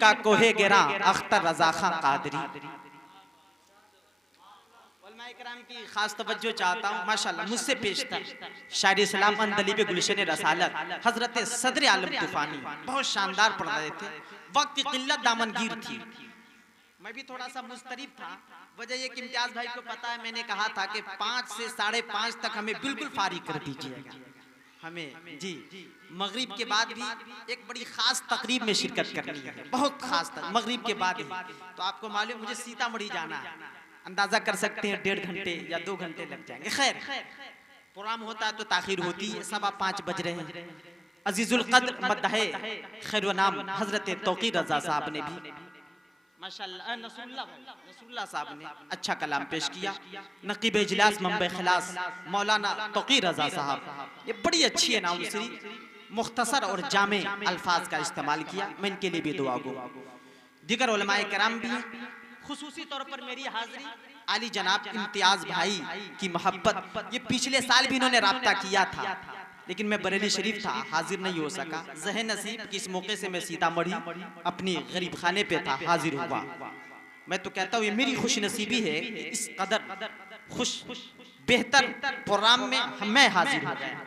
کا کوہ گراں اختر رضا خان قادری۔ علماء کرام کی خاص توجہ چاہتا ہوں، ماشاءاللہ مجھ سے پیشتر شاعر اسلام اندلیب گلشن رسالت حضرت صدر عالم طوفانی بہت شاندار پڑھ رہے تھے۔ وقت کی قلت دامنگیر تھی، میں بھی تھوڑا سا مضطرب تھا۔ وجہ یہ کہ امتیاز بھائی کو پتا ہے میں نے کہا تھا کہ 5 سے 5:30 تک ہمیں بالکل فارغ کر دیجئے گا، ہمیں جی مغرب کے بعد بھی ایک بڑی خاص تقریب میں شرکت کرنی ہے، بہت خاص مغرب کے بعد ہی۔ تو آپ کو معلوم مجھے سیتا مڑھی جانا ہے، اندازہ کر سکتے ہیں 1.5 گھنٹے یا 2 گھنٹے لگ جائیں گے۔ خیر پروگرام ہوتا ہے تو تاخیر ہوتی ہے، 5:15 بج رہے ہیں۔ عزیز القدر مدح خیر و نام حضرت توقیر رضا صاحب نے بھی ماشاءاللہ نصر اللہ صاحب نے اچھا کلام پیش کیا۔ نقیب اجلاس منبع خلاص مولانا توقیر رضا صاحب، یہ بڑی اچھی اناؤنسری مختصر اور جامع الفاظ کا استعمال کیا، میں ان کے لیے بھی دعا گو۔ دیگر علماء کرام بھی، خصوصی طور پر میری حاضری عالی جناب امتیاز بھائی کی محبت، یہ پچھلے سال بھی انہوں نے رابطہ کیا تھا لیکن میں بریلی شریف تھا، حاضر نہیں ہو سکا۔ ذہن نصیب کہ اس موقع سے میں سیتا مڑھی اپنی غریب خانے پہ تھا، حاضر ہوا۔ میں تو کہتا ہوں یہ میری خوش نصیبی ہے کہ اس قدر خوش بہتر پروگرام میں میں حاضر ہو گیا۔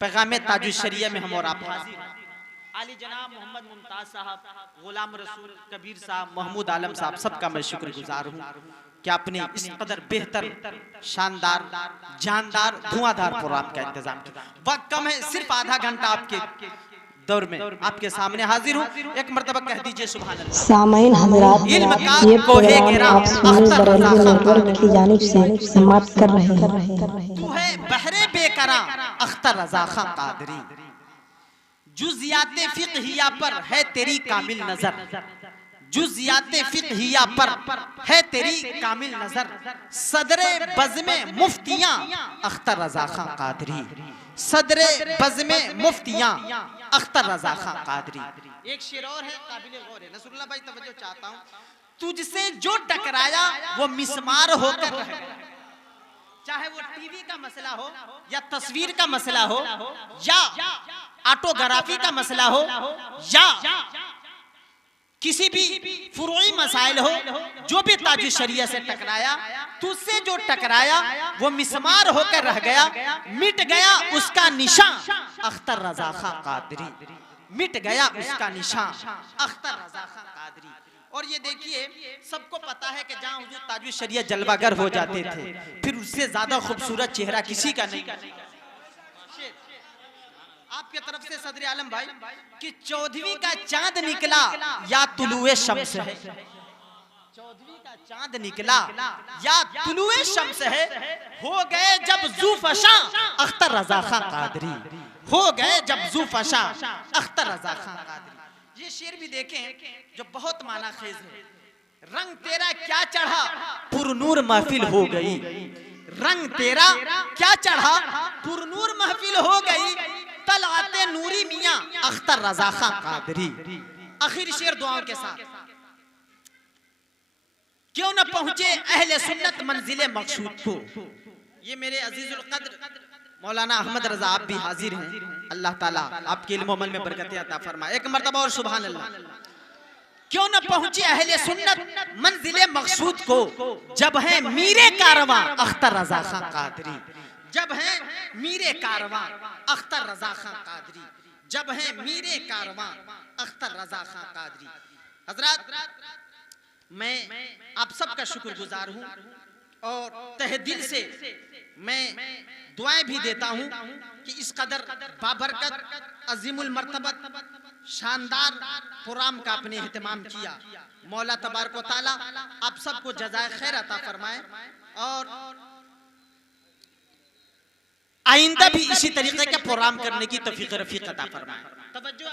پیغام تاج الشریعہ میں ہم اور آپ حاضر ہیں۔ عالی جناب محمد ممتاز صاحب، غلام رسول کبیر صاحب، محمود عالم صاحب، سب کا میں شکر گزار ہوں کہ آپ نے اس قدر بہتر شاندار جاندار دھواں دھار پروگرام کا انتظام کیا۔ وقت کم ہے، صرف آدھا گھنٹہ آپ کے دور میں آپ کے سامنے حاضر ہوں۔ ایک مرتبہ کہہ دیجئے سبحان اللہ۔ سامعین حضرات، یہ پروگرام آپ سنی بریلوی نیٹ ورک کی جانب سے سماعت کر رہے ہیں۔ تو ہے بحر بے کراں اختر رضا خان قادری، جزیات فقہیہ پر ہے تیری کامل نظر، جزیات فقہیہ پر ہے تیری کامل نظر، صدر بزم مفتیاں اختر رضا خان قادری، صدر بزم مفتیاں اختر رضا خان قادری۔ ایک شعر اور ہے قابل غور ہے، نصر اللہ بھائی توجہ چاہتا ہوں۔ تجھ سے جو ٹکرایا وہ مسمار ہو کر رہ گیا، چاہے وہ ٹی وی کا مسئلہ ہو یا تصویر کا مسئلہ ہو یا آٹوگرافی کا مسئلہ ہو یا کسی بھی فروعی مسائل ہو، جو بھی تاج الشریعہ سے ٹکرایا، تجھ سے جو ٹکرایا وہ مسمار ہو کر رہ گیا، مٹ گیا اس کا نشان اختر رضا خان قادری، مٹ گیا اس کا نشان اختر رضا خان قادری۔ اور یہ دیکھیے سب کو پتا ہے کہ جہاں حضور تاج الشریعہ جلوہ گر ہو جاتے تھے پھر اس سے زیادہ خوبصورت چہرہ کسی کا نہیں۔ آپ کے طرف سے صدر عالم بھائی کہ 14ویں کا چاند نکلا یا طلوع شمس ہے، 14ویں کا چاند نکلا یا طلوع شمس ہے، ہو گئے جب ذو فشاں اختر رضا خان قادری، ہو گئے جب ذو فشاں اختر رضا خان قادری۔ یہ شعر بھی دیکھیں جو بہت معنی خیز ہے۔ رنگ تیرا کیا چڑھا پر نور محفل ہو گئی، رنگ تیرا کیا چڑھا پر نور محفل ہو گئی، طلعت نوری میاں اختر رضا خان قادری۔ آخر شعر دعاؤں کے ساتھ، کیوں نہ پہنچے اہل سنت منزل مقصود کو۔ یہ میرے عزیز القدر مولانا احمد رضا آپ بھی حاضر ہیں، اللہ تعالیٰ آپ کے علم و عمل میں برکتیں عطا فرمائے۔ ایک مرتبہ اور سبحان اللہ۔ کیوں نہ پہنچے اہل سنت منزل مقصود کو، جب ہیں میرے کارواں اختر رضا خان قادری، جب ہیں میرے کارواں اختر رضا خان قادری، جب ہیں میرے کارواں اختر رضا خان قادری۔ حضرات میں آپ سب کا شکر گزار ہوں اور تہ دل سے میں دعائیں بھی دیتا ہوں کہ اس قدر بابرکت عظیم المرتبت شاندار پروگرام کا اپنے اہتمام کیا۔ مولا تبارک و تعالیٰ آپ سب کو جزائے خیر عطا فرمائے اور آئندہ بھی اسی طریقے کے پروگرام کرنے کی توفیق رفیق عطا فرمائے۔ توجہ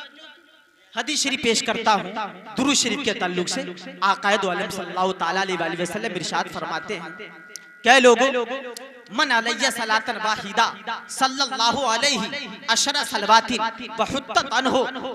حدیث شریف پیش کرتا ہوں درود شریف کے تعلق سے۔ آقا دو عالم صلی اللہ تعالیٰ علیہ وسلم ارشاد فرماتے ہیں کہ لوگوں من علیہ صلاۃ واحدہ صلی اللہ علیہ عشر صلوات وحطت عنہ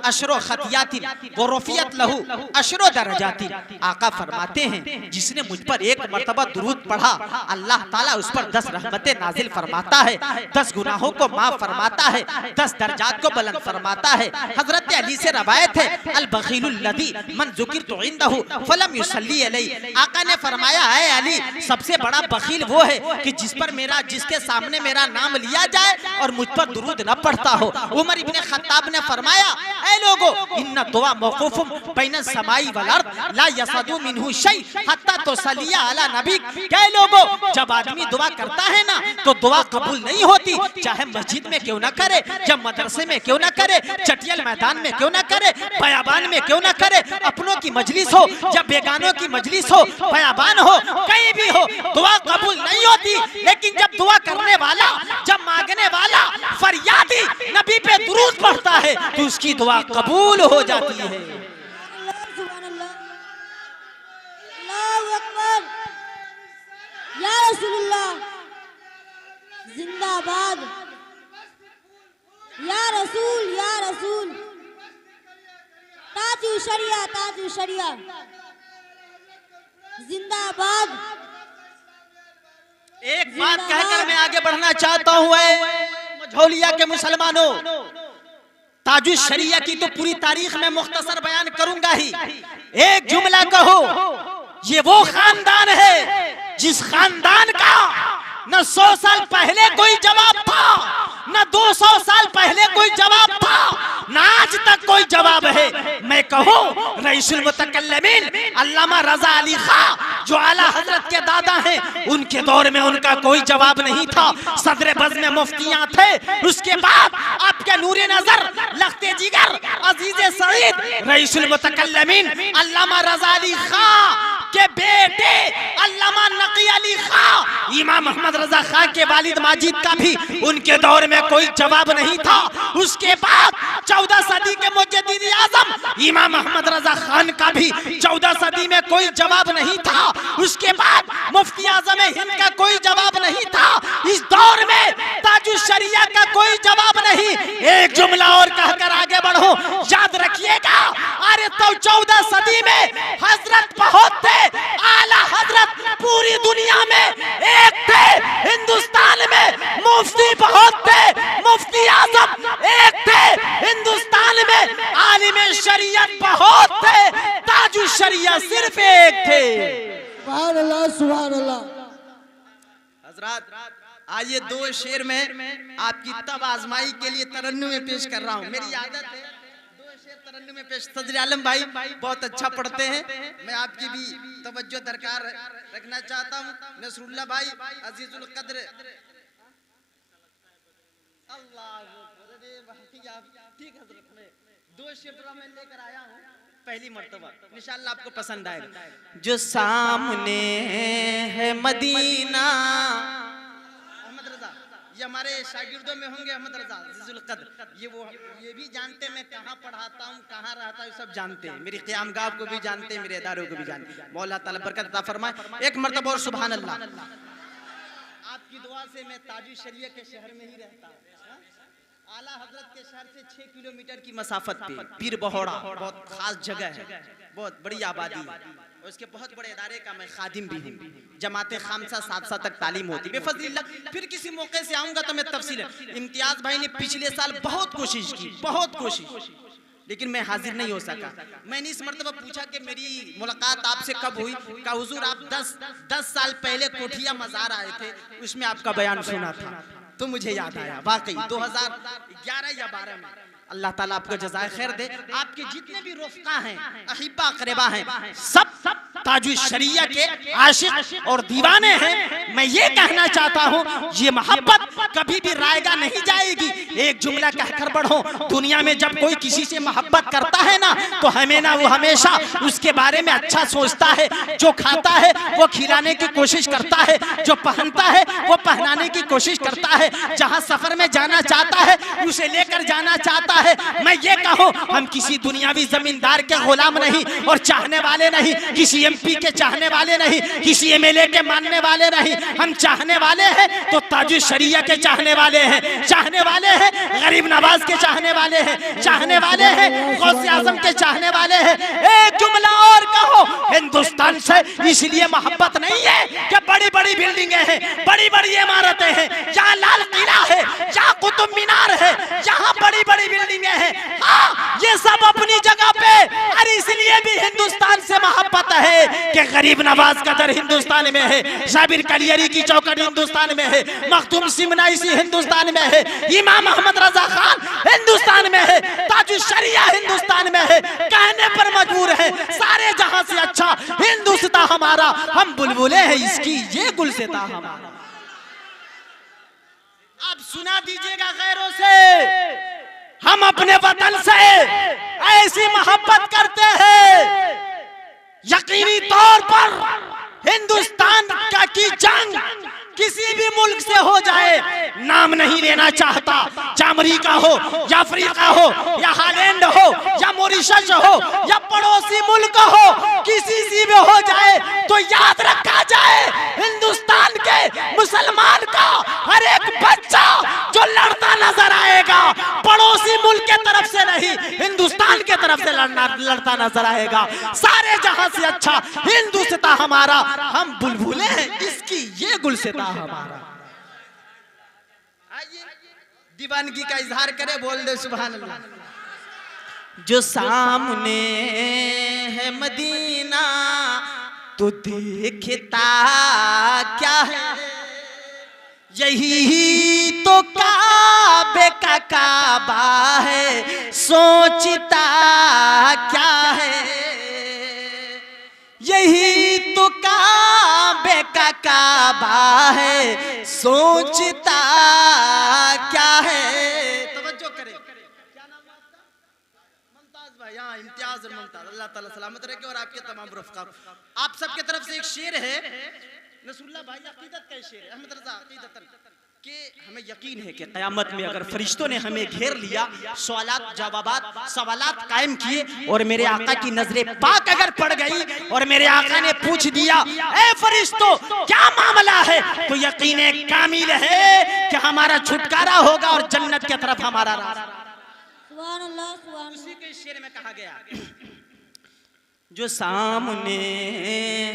عشر خطیات ورفعت لہ عشر درجات. آقا فرماتے ہیں جس نے مجھ پر ایک مرتبہ درود پڑھا اللہ تعالیٰ اس پر 10 رحمتیں نازل فرماتا ہے, 10 گناہوں کو معاف فرماتا ہے, 10 درجات کو بلند فرماتا ہے. حضرت علی سے روایت ہے البخیل الذی من ذکرت عنده فلم یصلی علی. آقا نے فرمایا اے علی سب سے بڑا بخیل وہ ہے کہ جس کے سامنے میرا نام لیا جائے اور مجھ پر درود نہ پڑھتا ہو. عمر ابن خطاب نے فرمایا اے لوگو ان دعا موقوف بین السماء والارض لا یصعد منہ شیء حتی تصلی علی نبی. کہ لوگو جب آدمی دعا کرتا ہے نا تو دعا قبول نہیں ہوتی, چاہے مسجد میں کیوں نہ کرے, جب مدرسے میں کیوں نہ کرے, چٹیل میدان میں کیوں نہ کرے, بیابان میں کیوں نہ کرے, اپنوں کی مجلس ہو یا بیگانوں کی مجلس ہو, بیابان ہو, کہیں بھی ہو, دعا قبول نہیں ہوتی. لیکن جب دعا کرنے والا, جب مانگنے والا فریادی نبی پہ درود پڑھتا ہے تو اس کی دعا قبول ہو جاتی ہے. سبحان اللہ, اللہ اکبر, یا رسول اللہ زندہ باد, یا رسول یا رسول, تاج الشریعہ تاج الشریعہ زندہ باد. ایک بات کہہ کر میں آگے بڑھنا چاہتا ہوں اے مجھولیا کے مسلمانوں, تاج الشریعہ کی تو پوری تاریخ میں مختصر بیان کروں گا ہی. ایک جملہ کہو, یہ وہ خاندان ہے جس خاندان کا نہ 100 سال پہلے کوئی جواب تھا, نہ 200 سال پہلے کوئی جواب تھا, نہ آج تک کوئی جواب ہے. میں کہوں رئیس المتکلمین علامہ رضا علی خان جو اعلیٰ حضرت کے دادا ہیں, ان کے دور میں ان کا کوئی جواب نہیں تھا. صدر بزم مفتیاں تھے, اس کے بعد آپ کے نور نظر لخت جگر عزیز سعید رئیس المتکلمین علامہ رضا علی خان کے بیٹے علامہ نقی علی خان, امام محمد رضا خان کے والد ماجد کا بھی ان کے دور میں کوئی جواب نہیں تھا. اس کے بعد 14 صدی کے مجدد اعظم امام محمد رضا خان کا بھی 14 صدی میں کوئی جواب نہیں تھا. اس کے بعد مفتی اعظم ہند کا کوئی جواب نہیں تھا. اس دور میں تاج الشریعہ کا کوئی جواب نہیں. ایک جملہ اور کہہ کر آگے بڑھو, یاد رکھیے گا ارے تو 14 صدی میں حضرت بہت تھے, اعلیٰ حضرت پوری دنیا میں ایک تھے, ہندوستان میں مفتی بہت تھے, مفتی اعظم ایک تھے, ہندوستان میں عالم شریعت بہت تھے, تاج الشریعہ صرف ایک تھے. سبحان اللہ سبحان اللہ. حضرات آئیے 2 شعر میں آپ کی تب آزمائی کے لیے ترنم میں پیش کر رہا ہوں. میری عادت ہے 2 شعر ترنم میں پیش. صدر عالم بھائی بہت اچھا پڑھتے ہیں, میں آپ کی بھی توجہ درکار رکھنا چاہتا ہوں. نصر اللہ بھائی عزیز القدر, اللہ ٹھیک حضرت, میں 2 شعر میں لے کر آیا ہوں پہلی مرتبہ, انشاءاللہ آپ کو پسند آئے گا. جو سامنے ہے مدینہ, احمد رضا یہ ہمارے شاگردوں میں ہوں گے, احمد رضا عزیز القدر, یہ بھی جانتے میں کہاں پڑھاتا ہوں, کہاں رہتا ہوں, سب جانتے ہیں. میری قیام گاہ کو بھی جانتے ہیں, میرے اداروں کو بھی جانتے ہیں. مولا تعالیٰ برکت عطا فرمائے. ایک مرتبہ اور سبحان اللہ. آپ کی دعا سے میں تاج الشریعہ کے شہر میں ہی رہتا ہوں. اعلیٰ حضرت کے شہر سے 6 کلومیٹر کی مسافت پہ پیر بہوڑا بہت خاص جگہ ہے, بہت بڑی آبادی ہے, اور اس کے بہت بڑے ادارے کا میں خادم بھی ہوں. جماعت خامسہ 7 تک تعلیم ہوتی بے فضل اللہ. پھر کسی موقع سے آؤں گا تو میں تفصیل ہے. امتیاز بھائی نے پچھلے سال بہت کوشش کی, بہت کوشش, لیکن میں حاضر نہیں ہو سکا. میں نے اس مرتبہ پوچھا کہ میری ملاقات آپ سے کب ہوئی, کہا حضور آپ 10 سال پہلے کوٹھیا مزار آئے تھے, اس میں آپ کا بیان سنا تھا, تو مجھے یاد آیا. واقعی 2011 یا 12 میں. اللہ تعالیٰ آپ کو جزائے خیر دے. آپ کے جتنے بھی رفقا ہیں, احبہ اقربا ہیں, سب تاج الشریعہ کے عاشق اور دیوانے ہیں. میں یہ کہنا چاہتا ہوں یہ محبت کبھی بھی رائے گا نہیں جائے گی. ایک جملہ کہہ کر بڑھو, دنیا میں جب کوئی کسی سے محبت کرتا ہے نا تو ہمیں نہ وہ ہمیشہ اس کے بارے میں اچھا سوچتا ہے. جو کھاتا ہے وہ کھلانے کی کوشش کرتا ہے, جو پہنتا ہے وہ پہنانے کی کوشش کرتا ہے, جہاں سفر میں جانا چاہتا ہے اسے لے کر جانا چاہتا ہے. میں یہ کہوں ہم کسی دنیاوی زمیندار کے غلام نہیں اور چاہنے والے نہیں, کسی پی کے چاہنے والے نہیں, کسی MLA کے ماننے والے نہیں, ہم چاہنے والے ہیں تو تاج الشریعہ کے چاہنے والے ہیں, چاہنے والے ہیں غریب نواز کے چاہنے والے ہیں, چاہنے والے ہیں غوث اعظم کے چاہنے والے ہیں. ایک جملہ اور کہو, ہندوستان سے اس لیے محبت نہیں ہے کہ بڑی بڑی بلڈنگیں ہیں, بڑی بڑی عمارتیں ہیں, جہاں لال قلعہ ہے, جہاں قطب مینار ہے, جہاں بڑی بڑی بلڈنگیں ہیں, ہاں یہ سب اپنی جگہ پہ, اور اس لیے بھی ہندوستان سے محبت ہے کہ غریب نواز کا در ہندوستان میں ہے, صابر کلیری کی چوکٹ ہندوستان میں ہے, مختوم سمنائسی ہندوستان میں ہے, امام احمد رضا خان ہندوستان میں ہے, تاج الشریعہ ہندوستان میں ہے. کہنے پر مجبور ہے سارے جہاں سے اچھا ہندوستان ہمارا, ہم بلبلے ہیں اس کی, یہ گلستاں ہمارا. اب سنا دیجئے گا غیروں سے, ہم اپنے وطن سے ایسی محبت کرتے ہیں, یقینی طور پر ہندوستان کی جنگ کسی بھی ملک سے ہو جائے, نام نہیں لینا چاہتا, چاہے امریکہ ہو یا افریقہ ہو یا ہالینڈ ہو یا موریشس ہو یا پڑوسی ملک ہو, کسی سے بھی ہو جائے تو یاد رکھا جائے ہندوستان کے مسلمان کا ہر ایک بچہ جو لڑتا نظر آئے گا پڑوسی ملک کے طرف سے نہیں, ہندوستان کے طرف سے لڑتا نظر آئے گا. سارے جہاں سے اچھا ہندوستان ہمارا, ہم بلبلے ہیں اس کی, یہ گلستاں ہمارا. آئیے دیوانگی کا اظہار کرے, بول دے سبحان اللہ. جو سامنے ہے مدینہ تو دیکھتا کیا ہے, یہی تو کعبے کا کعبہ ہے, سوچتا کیا ہے, یہی تو کعبے کا کعبہ ہے, سوچتا کیا ہے. توجہ کریں, کیا نام ہے آپ کا؟ ممتاز بھائی, ہاں امتیاز اور ممتاز, اللہ تعالیٰ سلامت رکھے, اور آپ کے تمام رفقا. آپ سب کے طرف سے ایک شعر ہے, نصر اللہ بھائی عقیدت کا شعر ہے, احمد رضا عقیدت, کہ ہمیں یقین ہے کہ قیامت میں اگر فرشتوں نے ہمیں گھیر لیا, سوالات جوابات سوالات قائم کیے, اور میرے آقا کی نظر پاک اگر پڑ گئی اور میرے آقا نے پوچھ دیا اے فرشتوں کیا معاملہ ہے, تو یقین کامل ہے کہ ہمارا چھٹکارا ہوگا اور جنت کی طرف ہمارا راستہ. سبحان اللہ سبحان اسی اللہ. کے شعر میں کہا گیا, جو سامنے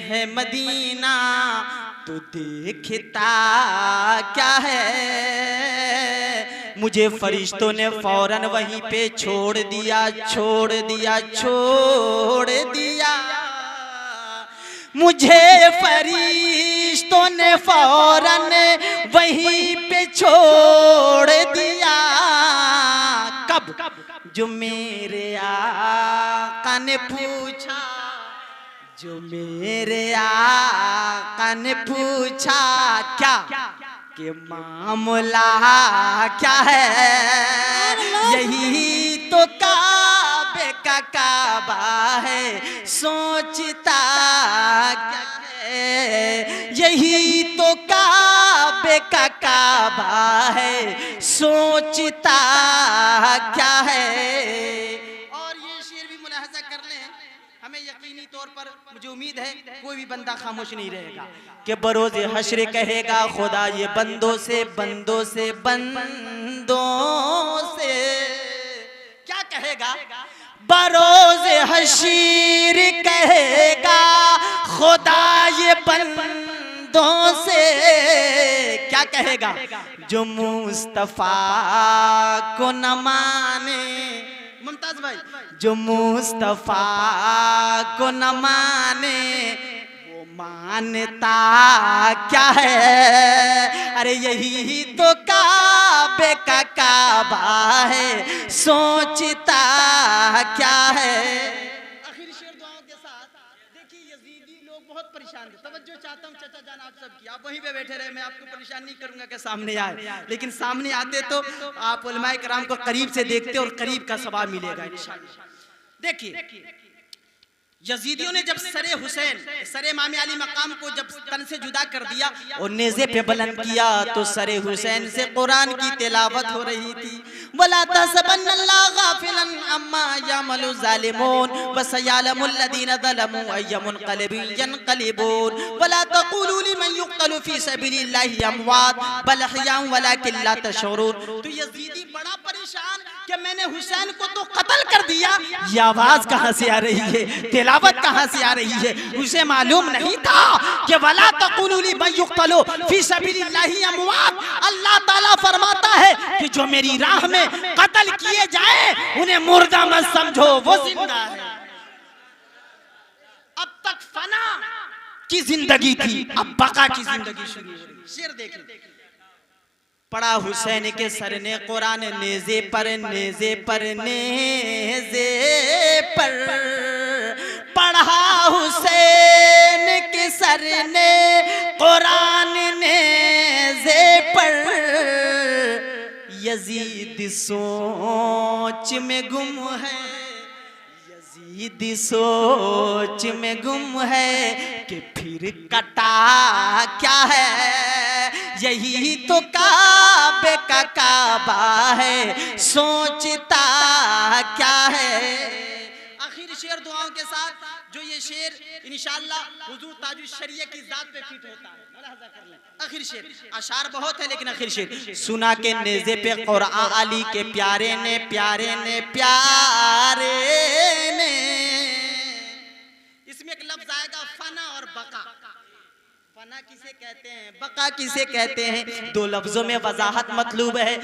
ہے مدینہ تو دیکھتا کیا ہے, مجھے فرشتوں نے فوراً وہیں پہ چھوڑ دیا, چھوڑ دیا, چھوڑ دیا, مجھے فرشتوں نے فوراً وہیں پہ چھوڑ دیا. کب؟ جو میرے آقا نے پوچھا, جو میرے آقا نے پوچھا کیا کہ معاملہ کیا ہے, یہی تو کعبے کا کعبہ ہے, سوچتا کیا ہے, یہی تو کعبے کا کعبہ ہے, سوچتا کیا ہے. اور یہ شعر بھی ملاحظہ کر لیں, ہمیں یقینی طور پر مجھے امید ہے کوئی بھی بندہ خاموش نہیں رہے گا کہ بروز حشر کہے گا خدا یہ بندوں سے, بندوں سے, بندوں سے کیا کہے گا, بروز حشر کہے گا خدا یہ بندوں سے, کیا کہے گا, جو مصطفیٰ کو نہ مانے, ممتاز بھائی, جو مصطفیٰ کو نہ مانے وہ مانتا کیا ہے, ارے یہی تو کعبے کا کعبہ ہے, سوچتا کیا ہے. آخری شعر دعاؤں کے ساتھ دیکھیے, یزیدی لوگ بہت پریشان تھے, توجہ چاہتا ہوں چچا جان آپ سب کی, آپ وہیں پہ بیٹھے رہے, میں آپ کو پریشان نہیں کروں گا کہ سامنے آئے, لیکن سامنے آتے تو آپ علماء کرام کو قریب سے دیکھتے اور قریب کا ثواب ملے گا انشاءاللہ. دیکھیے یزیدیوں نے جب سر حسین سر امام علی مقام کو جب تن سے جدا کر دیا اور نیزے پہ بلند کیا تو سر حسین سے قرآن کی تلاوت ہو رہی تھی وَلَا تَحْسَبَنَّ اللَّهَ غَافِلًا عَمَّا يَعْمَلُ الظَّالِمُونَ وَسَيَعْلَمُ الَّذِينَ ظَلَمُوا أَيَّ مُنقَلِبٍ يَنقَلِبُونَ وَلَا تَقُولُوا لِمَن يُقْتَلُ فِي سَبِيلِ اللَّهِ أَمْوَاتٌ بَلْ أَحْيَاءٌ وَلَكِن لَا تَشْعُرُونَ۔ تو یزیدی بڑا پریشان کہ میں نے حسین کو تو قتل کر دیا، یہ آواز کہاں سے آ رہی ہے، تلاوت کہاں سے آ رہی ہے؟ اسے معلوم نہیں تھا کہ وَلَا تَقُولُوا لِمَن يُقْتَلُ فِي سَبِيلِ اللَّهِ أَمْوَاتٌ۔ اللہ تعالیٰ فرماتا ہے کہ جو میری راہ میں قتل کیے جائیں انہیں مردہ مت سمجھو، وہ زندہ ہے۔ اب تک فنا کی زندگی تھی، اب بقا کی زندگی شروع ہو رہی۔ شعر دیکھیں، پڑھا حسین کے سر نے قرآن نیزے پر نیزے پر نیزے پر، پڑھا حسین کے سر نے قرآن نیزے پر، یزید سوچ میں گم ہے، یزید سوچ میں گم ہے کہ پھر کٹا کیا ہے، یہی تو کعبے کا کعبہ ہے، سوچتا کیا ہے۔ آخر شعر دعاؤں کے ساتھ جو یہ شعر انشاءاللہ حضور تاج الشریعہ کی ذات پہ فٹ ہوتا ہے، ملاحظہ کر لیں۔ آخر شعر، اشعار بہت ہے لیکن آخر شعر، سنا کے نیزے پہ قرآن علی کے پیارے نے پیارے نے پیارے نے، اس میں ایک لفظ آئے گا فنا اور بقا۔ فنا کسے کہتے ہیں، بقا کسے کہتے ہیں، دو لفظوں میں وضاحت مطلوب ہے۔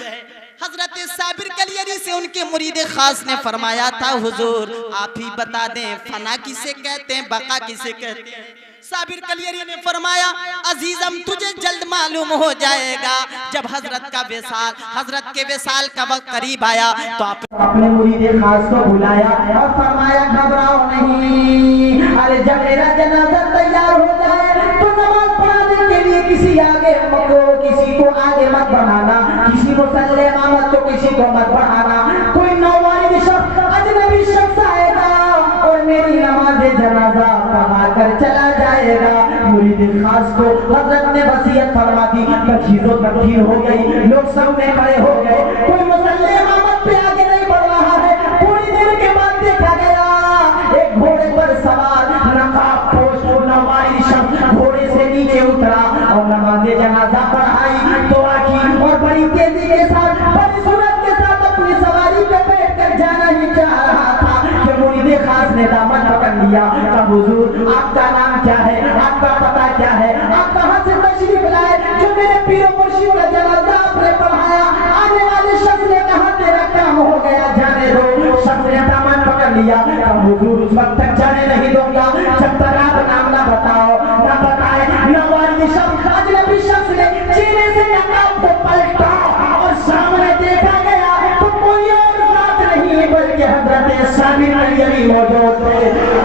حضرت صابر کلیری سے ان کے مرید خاص نے فرمایا تھا حضور آپ ہی بتا دیں فنا کسے کہتے ہیں، بقا کسے کہتے ہیں۔ صابر کلیری نے فرمایا عزیزم تجھے جلد معلوم ہو جائے گا، جب حضرت کا وصال، حضرت کے وصال کا وقت قریب آیا تو آپ اپنے مرید خاص کو بلایا اور فرمایا گھبراؤ نہیں، ارے جب میرا جنازہ تیار ہو جائے تو نماز پڑھانے کے لیے کسی آگے کو کسی کو آگے مت بڑھانا، کسی مسلح امامت تو کسی کو مت بڑھانا، کوئی نووارد شخص اجنبی شخص آئے گا اور میری نماز جنازہ پڑھا کر چلا جائے گا۔ مرید خاص کو حضرت نے وصیت فرما دی، تجہیز و تکفیر ہو گئی، لوگ سب میں کھڑے ہو گئے، کوئی مسلح امامت پہ آگے نہیں بڑھ رہا ہے۔ تھوڑی دیر کے بعد دیکھا گیا ایک گھوڑے پر سوار نقاب پوش نواری شخص گھوڑے سے نیچے اترا اور نماز جنازہ پڑھائی، دعا کی اور بڑی تیزی کے ساتھ بڑی سرعت کے ساتھ اپنی سواری پہ بیٹھ کر جانا ہی چاہ رہا تھا کہ مرید خاص نے دامن پکڑ لیا۔ کہا حضور آپ کا نام کیا ہے، آپ کا پتہ کیا ہے، آپ کہاں سے تشریف لائے، جو میرے پیر و مرشد کا جنازہ آپ نے پڑھایا؟ آنے والے شخص نے کہا تیرا کام ہو گیا جانے دو۔ شخص نے دامن پکڑ لیا، کہا حضور اس وقت تک جانے نہیں دوں گا جب تک آپ نام نہ بتاؤ، نہ بتائے۔ نوواری شخص اجنبی شخص نے سینے سے نقاب کو پلٹا اور سامنے دیکھا گیا تو کوئی اور ذات نہیں بلکہ حضرت صابر کلیری موجود تھے۔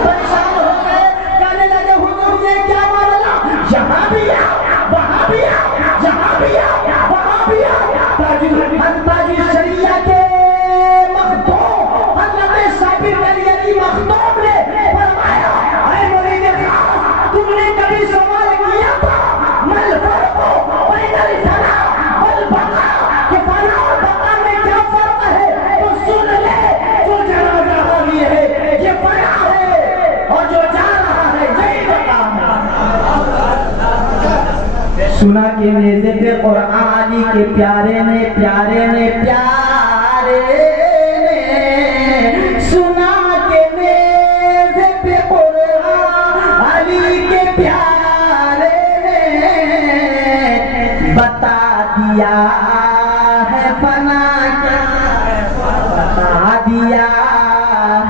پریشان ہو گئے، کہنے لگے حضور یہ کیا معاملہ، یہاں بھی آؤ وہاں بھی آؤ، یہاں بھی آؤ وہاں بھی آؤ۔ تاج الشریعہ کے مخدوم حضرت صابر کلیری مخدوم نے فرمایا اے مرید خاص تم نے کبھی سوال کیا تھا مل فرق بین الفنا والبقا، کہ فنا اور بقا میں کیا فرق ہے؟ تو سن لے، جو جنازہ ہو رہی ہے یہ فنا ہے اور جو جا رہا ہے یہی بقا ہے۔ سنا کے نیزے پہ قرآن علی کے پیارے نے پیارے نے پیارے نے، سنا کے نیزے پہ قرآن علی کے پیارے نے، بتا دیا ہے فنا کیا، بتا دیا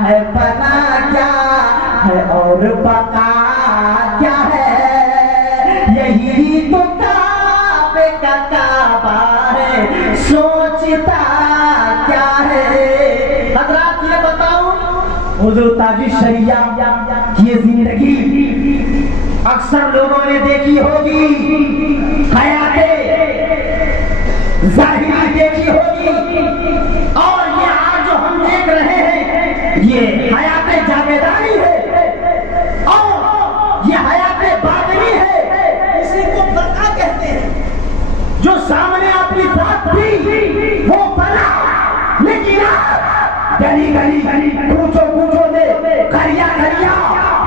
ہے فنا کیا ہے اور بقا کیا ہے، یہی تو کعبے کا کعبہ ہے، سوچتا کیا ہے۔ حضرات یہ بتاؤ حضور تاج الشریعہ کی یہ زندگی اکثر لوگوں نے دیکھی ہوگی، حیات ظاہری دیکھی ہوگی، اور یہ آج جو ہم دیکھ رہے ہیں یہ حیات جاویدانی ہے۔ کی رات گلی گلی کوچوں کوچوں میں قریہ قریہ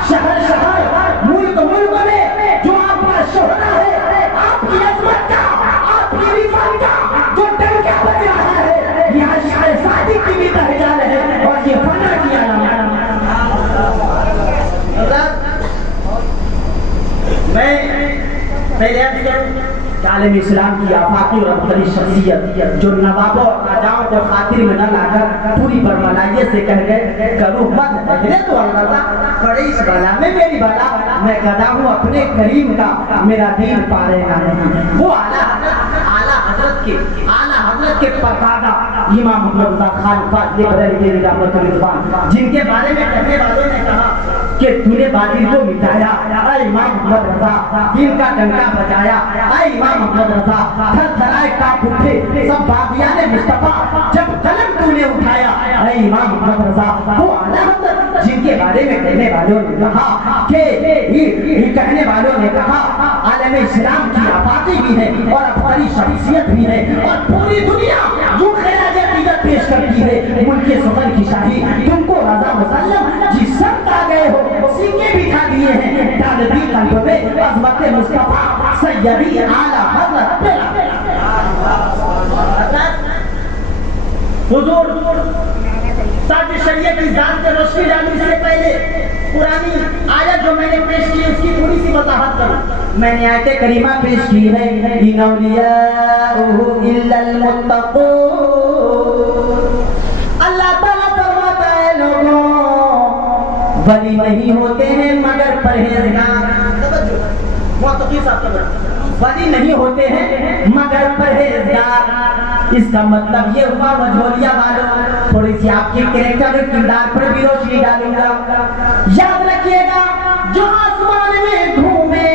شہر شہر ملک ملک میں جو آپ کا شہرا ہے آپ کی عظمت کا آپ کی رفعت کا جو ڈنکا بج رہا ہے یہاں شاہ صادق کی بھی پہچان ہے اور یہ فنا کیا میں پہلے عالم اسلام کی آفاقی اور ابتری شخصیت جو نوابوں اور راجاؤں کو خاطر میں نہ لا کر پوری برملائیت سے کہہ گئے کرو مت اجرے تو اللہ پڑے اس بلا میں میری بلا میں گدا ہوں اپنے کریم کا میرا دین پارے گا نہیں وہ اعلیٰ حضرت کے پردادا امام محمد رضا خان فاضل بریلوی علیہ رحمۃ اللہ جن کے بارے میں کہنے والوں نے کہا کہ تو نے باطل کو مٹایا اے امام محمد رضا دین کا ڈنکا بجایا اے امام محمد رضا تھر تھرائے کانپ اٹھے سب باغیان مصطفیٰ جب قلم تو نے اٹھایا اے امام محمد رضا وہ اعلیٰ حضرت جن کے بارے میں کہنے والوں نے کہا کہ یہ کہنے والوں نے کہا عالم اسلام کی آفاقی بھی ہے اور افخری شخصیت بھی ہے اور پوری دنیا جو خراج عقیدت پیش کرتی ہے ملک سفر کی شاہی تم کو رضا مسلم جس سمت آ گئے ہو سینگے بٹھا دیے ہیں ڈالتی قلب میں عظمت مصطفیٰ سیدی اعلیٰ حضرت حضور تاج شریعت کی ذات کے روشنی ڈالنے سے پہلے پرانی آیت جو میں نے پیش کی اس کی تھوڑی سی وضاحت کروں میں نے آیت کریمہ پیش کی ہے ان اولیاءہ الا المتقون اللہ تعالیٰ فرماتا ہے لوگوں ولی نہیں ہوتے ہیں مگر پرہیزگار موتقی صاحب ولی نہیں ہوتے ہیں مگر پرہیزگار اس کا مطلب یہ ہوا مجھولیہ والوں تھوڑی سی آپ کے کریکٹر کردار پر بھی روشنی ڈالوں گا یاد رکھیے گا جو آسمان میں گھومے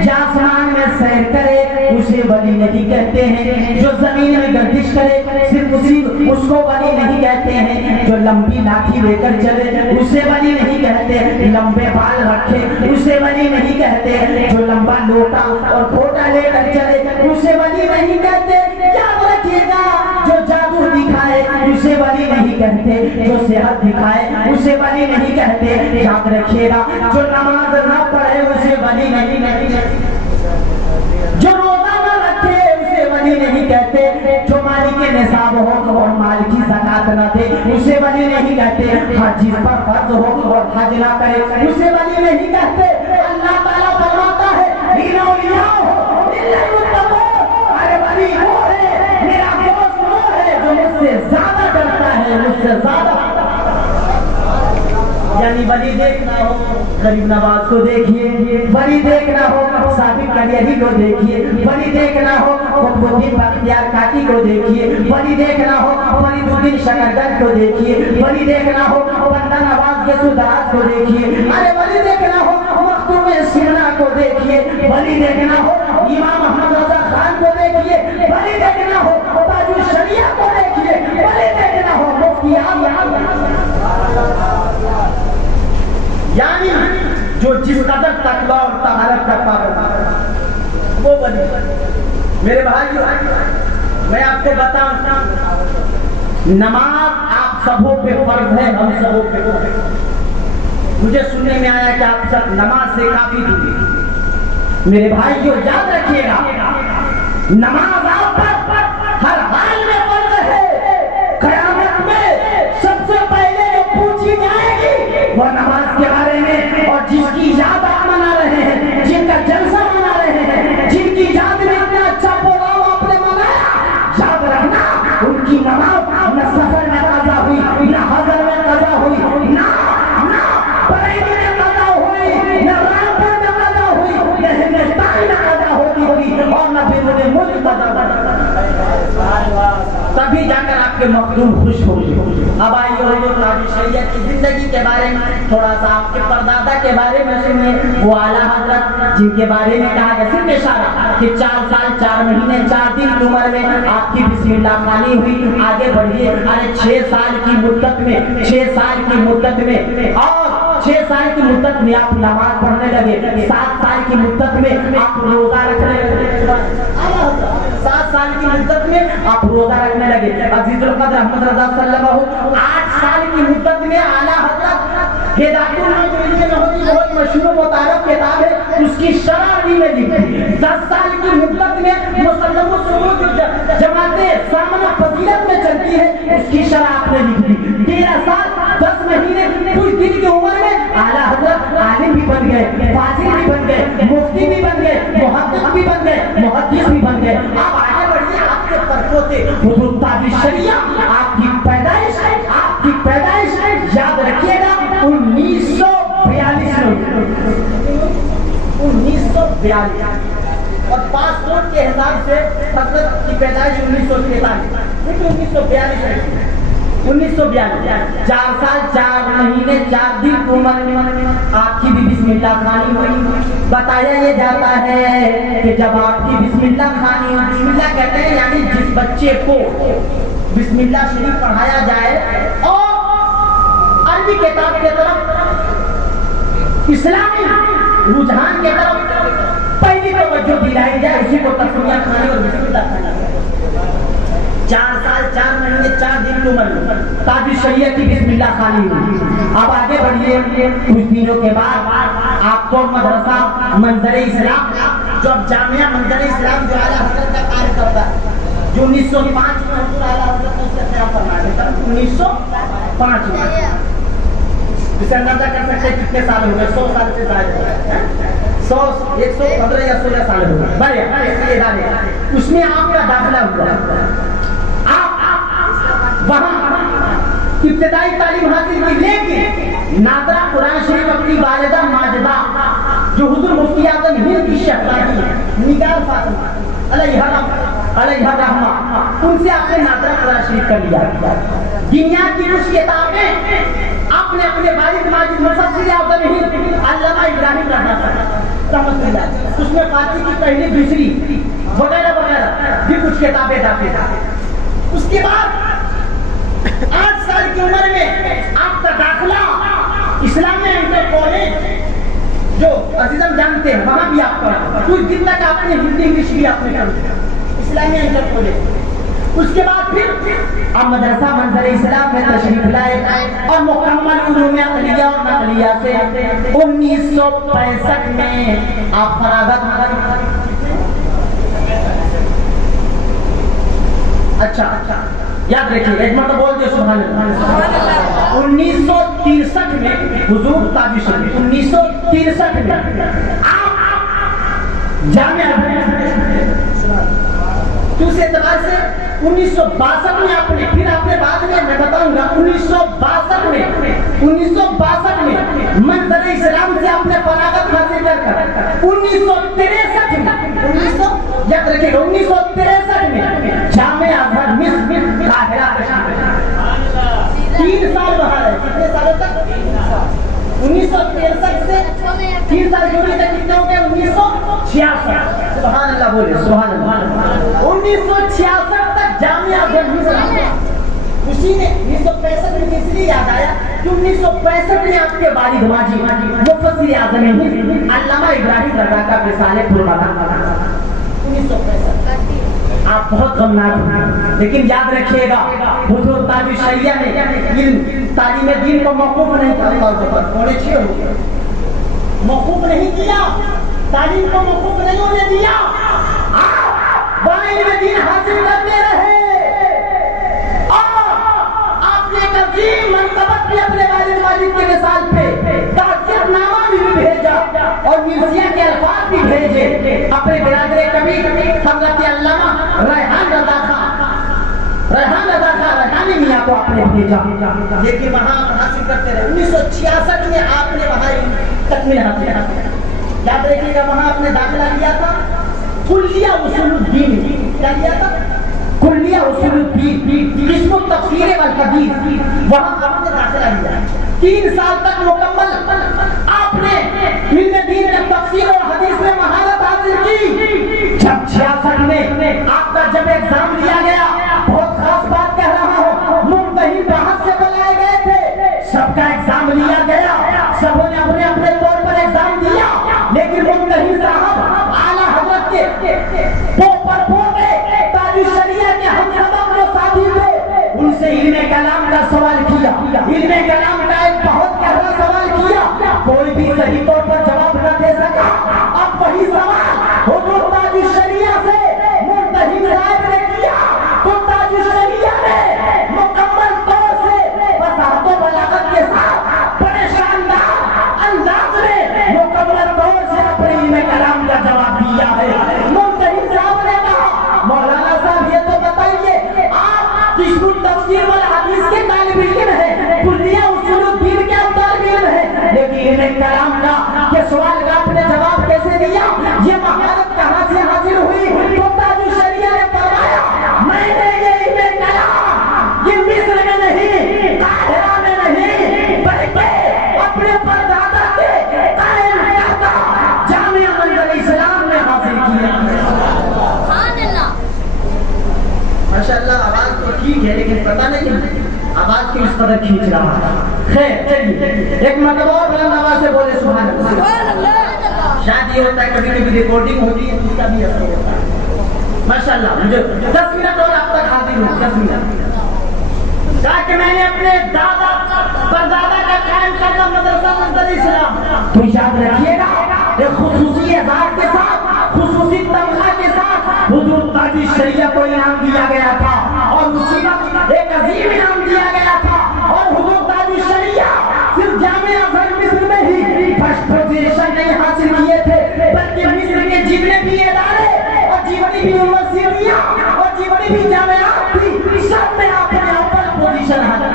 یا آسمان میں سیر کرے اسے ولی نہیں کہتے ہیں جو زمین میں گردش کرے صرف اس کو ولی نہیں کہتے ہیں جو لمبی لاٹھی لے کر چلے اسے ولی نہیں کہتے لمبے بال رکھے اسے ولی نہیں کہتے جو لمبا لوٹا اور پھوٹا لے کر چلے اسے ولی نہیں کہتے یاد رکھیے گا جو جادو دکھائے اسے ولی نہیں کہتے جو صحت دکھائے اسے ولی نہیں کہتے یاد رکھیے گا جو نماز نہ پڑھے اسے ولی نہیں کہتے جو روزہ نہ رکھے اسے ولی نہیں کہتے جو مالی کے نصاب ہو اور مال کی زکات نہ دے اسے ولی نہیں کہتے حج پر فرض ہو اور حج نہ کرے اسے ولی نہیں کہتے اللہ تعالیٰ فرماتا ہے ان اولیاء الا المتقون ارے ولی وہ ہے میرا دوست وہ ہے جو مجھ سے زیادہ ڈرتا ہے مجھ سے زیادہ یعنی ولی دیکھنا ہو غریب نواز کو دیکھیے ولی دیکھنا ہو ثابت قدیری کو دیکھیے ولی دیکھنا ہو قطب الدین بختیار کاکی کو دیکھیے ولی دیکھنا ہو فرید الدین شکردر کو دیکھیے ولی دیکھنا ہو بندہ نواز یسوع دراز کو دیکھیے ارے ولی دیکھنا ہو مختوم سینا کو دیکھیے ولی دیکھنا ہو امام محمد رضا خان کو دیکھیے ولی دیکھنا ہو تاج الشریعہ کو دیکھیے ولی دیکھنا ہو مفتی یعنی جو جس قدر تقویٰ اور طہارت کا پابند وہ ولی میرے بھائیو میں آپ کو بتاؤں نماز آپ سبوں پہ فرض ہے ہم سبوں پہ مجھے سننے میں آیا کہ آپ سب نماز سے کافی دور میرے بھائیو یاد رکھیے گا نماز آپ پر ہر حال میں فرض ہے قیامت میں سب سے پہلے جو پوچھی جائے گی وہ نماز کے بارے میں اور جس کی یاد آپ منا رہے ہیں جن کا جلسہ منا رہے ہیں جن کی یاد میں اتنا اچھا پروگرام آپ نے منایا یاد رکھنا ان کی نماز نہ سفر میں قضا ہوئی نہ حضر میں قضا ہوئی نہ بریلی میں قضا ہوئی نہ رامپور میں قضا ہوئی نہ ہندوستان میں قضا ہوئی اور نہ بیرون ملک قضا ہوئی تبھی جا کر آپ کے مخدوم خوش ہوگی اب آئیے حضور تاج شریعت کی زندگی کے بارے میں تھوڑا سا آپ کے پردادا کے بارے میں سنیے وہ اعلیٰ حضرت جن کے بارے میں کہا گیا صرف اشارہ کہ 4 سال 4 مہینے 4 دن کی عمر میں آپ کی بسم اللہ خانی ہوئی آگے بڑھیے ارے 6 سال کی مدت میں 6 سال کی مدت میں اور 6 سال کی مدت میں آپ نماز پڑھنے لگے 7 سال کی مدت میں آپ روزہ رکھنے لگے 7 سال کی مدت میں آپ روزہ رکھنے لگے. عزیز القدر احمد رضا صلی اللہ علیہ وسلم 8 سال کی مدت میں اعلیٰ حضرت ہدایت المجید میں بہت مشہور متعارف کتاب ہے, اس کی شرح بھی میں لکھی. 10 سال کی مدت میں مسلم السعود جماعت سامنا فضیلت میں چلتی ہے, اس کی شرح آپ نے لکھ دی. 13 سال 10 مہینے کچھ دن کی عمر میں اعلیٰ حضرت عالم بھی بن گئے, فاضل بھی بن گئے, مفتی بھی بن گئے, محقق بھی بن گئے, محدث بھی بن گئے. آپ آگے بڑھیے, آپ کے پرکوں سے حضور تاج الشریعہ آپ کی پیدائش ہے, آپ کی پیدائش ہے یاد رکھیے گا 1942 اور پاسپورٹ کے حساب سے حضرت کی پیدائش 1943, لیکن 1942 4 سال 4 مہینے 4 دن کی عمر میں آپ کی بھی بسم اللہ خوانی ہوئی. بتایا یہ جاتا ہے کہ جب آپ کی بسم اللہ خوانی, بسم اللہ کہتے ہیں یعنی جس بچے کو بسم اللہ شریف پڑھایا جائے اور عربی کتاب کے طرف اسلامی رجحان کے طرف پہلی توجہ دلائی جائے, اسی کو تسمیہ خوانی اور بسم اللہ کہنا ہے. 4 سال 4 مہینے 4 دن کی عمر میں تاج الشریعہ کی بسم اللہ خوانی ہوئی. اب آگے بڑھیے, کچھ دنوں کے بعد آپ کو مدرسہ منظر اسلام, جو اب جامعہ منظر اسلام جو اعلیٰ حضرت کا کام کرتا ہے, جو 1905 میں حضور اعلیٰ حضرت نے اس سے قیام فرمایا تھا. 1905 میں اسے اندازہ کر سکتے ہیں کتنے سال ہو گئے, 100 سال سے زائد ہو گئے, 115 یا 16 سال ہو گئے. بڑے اس میں آپ کا داخلہ ہوا, وہاں ابتدائی تعلیم حاصل کی, لیکن ناظرہ قرآن شریف اپنی والدہ ماجدہ جو حضور مفتی اعظم ہند کی شہزادی نگار فاطمہ علیہ رحمہ, ان سے آپ نے ناظرہ قرآن شریف کر لیا. دنیا کی کچھ کتابیں آپ نے اپنے والد ماجد مفسر اعظم ہند علامہ ابراہیم رحمۃ اللہ, اس میں فارسی کی پہلی دوسری وغیرہ وغیرہ بھی کچھ کتابیں داخل ہیں. اس کے بعد 8 سال کی عمر میں آپ کا داخلہ اسلامیہ انٹر کالج جو عزیزم جانتے ہیں وہاں بھی آپ پڑھا, کچھ دن تک آپ نے ہندی انگلش بھی آپ نے پڑھا اسلامیہ انٹر کالج. اس کے بعد پھر آپ مدرسہ منظر اسلام میں تشریف لائے اور مکمل علوم عقلیہ اور نقلیہ سے 1965 میں آپ فراغت. اچھا یاد رکھیے, ایک مرتبہ بول دیں سبحان اللہ. 1963 میں حضور تاج الشریعہ 1963 میں آپ جامعہ اس اعتبار سے 1962 میں آپ نے, پھر آپ نے بعد میں بتاؤں گا 1962 میں منظر اسلام سے آپ نے فراغت حاصل کر 1963 میں یاد رکھیے 1963 میں جامعہ ازہر مصر قاہرہ تشریف 3 سال وہاں رہے. کتنے سالوں تک؟ 1963 سے 3 سال جوڑی تک کتنے ہو گئے؟ 1966. سبحان اللہ بولے, سبحان اللہ. 1966 تک جامعہ ازہر مصر. اسی نے 1965 میں اس لیے یاد آیا کہ 1965 میں آپ کے والد ماجد مفسر اعظم ہند علامہ ابراہیم رضا کا رسالہ پرمدہ 1965. آپ بہت غمناک ہیں, لیکن یاد رکھیے گا حضور تاج الشریعہ نے تعلیم دین کو موقوف نہیں کیا, موقوف نہیں کیا, تعلیم کو موقوف نہیں ہونے دیا. آپ علم دین حاصل کرتے رہے اور آپ نے ایک عظیم منقبت بھی اپنے والد ماجد کے مثال پہ تعزیت نامہ بھی بھیجا اور مرثیہ کے الفاظ بھی بھیجے اپنے برادر کبیر حضرت علامہ ریحان رضا ریحانی میاں کو آپ نے بھیجا, لیکن وہاں حاصل کرتے رہے. 1966 میں آپ نے وہاں تکمیل حاصل کیا. یاد رکھیے گا وہاں آپ نے داخلہ لیا تھا کلیہ اصول الدین. کیا لیا تھا؟ کلیہ اصول الدین, قسم التفسیر والحدیث. وہاں آپ نے داخلہ لیا. 3 سال تک مکمل آپ نے علم دین میں تفسیر اور حدیث میں مہارت حاصل کی. جب 66 میں آپ کا جب ایگزام دیا گیا, بہت خاص بات کہہ رہا ہوں, ممتحن باہر سے بلائے گئے تھے, سب کا ایگزام لیا گیا, سبوں نے اپنے اپنے طور پر ایگزام دیا, لیکن ممتحن صاحب اعلیٰ حضرت کے پوپر پوٹے کلام کا سوال کیا، علم کلام کا ایک بہت گہرا سوال کیا، کوئی بھی صحیح طور پر جواب نہ دے سکا۔ اب وہی سوال حضور تاج الشریعہ سے منتہی صاحب نے کیا، تو تاج الشریعہ نے مکمل طور سے وضاحت و بلاغت کے ساتھ بڑے شاندار انداز میں مکمل طور سے اپنے علم کلام کا جواب دیا ہے۔ منتہی صاحب نے کہا مولانا صاحب یہ تو بتائیے آپ جس کو تفسیر والحدیث کے طالب علم ہیں، کلیہ اصول الدین کے آپ طالب علم ہیں، لیکن علم کلام کا یہ سوال کا آپ نے جواب کیسے دیا، یہ مہارت کہاں سے حاصل ہوئی؟ تو تاج الشریعہ نے فرمایا میں نے یہ علم کلام یہ مصر میں نہیں، قاہرہ میں نہیں، بلکہ اپنے پردادا کے قائم کردہ جامعہ منزل اسلام میں حاصل کیا۔ ماشاءاللہ آواز تو ٹھیک ہے لیکن پتہ نہیں آواز کیوں اس قدر کھینچ رہا ہے۔ خیر چلیے ایک مرتبہ اور بلند آواز سے بولے سبحان اللہ۔ شاید یہ ہوتا ہے کبھی کبھی ریکارڈنگ ہوتی ہے اس کا بھی اثر ہوتا ہے۔ ماشاءاللہ مجھے 10 منٹ اور آپ تک حاضر ہوں، 10 منٹ، تاکہ میں نے اپنے دادا پردادا کا قائم کردہ مدرسہ منزل اسلام تو یاد رکھیے گا ایک خصوصی اعزاز کے ساتھ خصوصی تنخواہ کے ساتھ حضور تاج الشریعہ کو انعام دیا گیا تھا، اور اسی وقت ایک عظیم انعام دیا گیا تھا، اور حضور تاج الشریعہ صرف جامعہ ازہر مصر میں ہی فرسٹ پوزیشن نہیں حاصل کیے تھے، بلکہ مصر کے جتنے بھی ادارے اور جتنی بھی یونیورسٹیاں اور جتنی بھی جامعات تھی سب میں آپ نے اول پوزیشن حاصل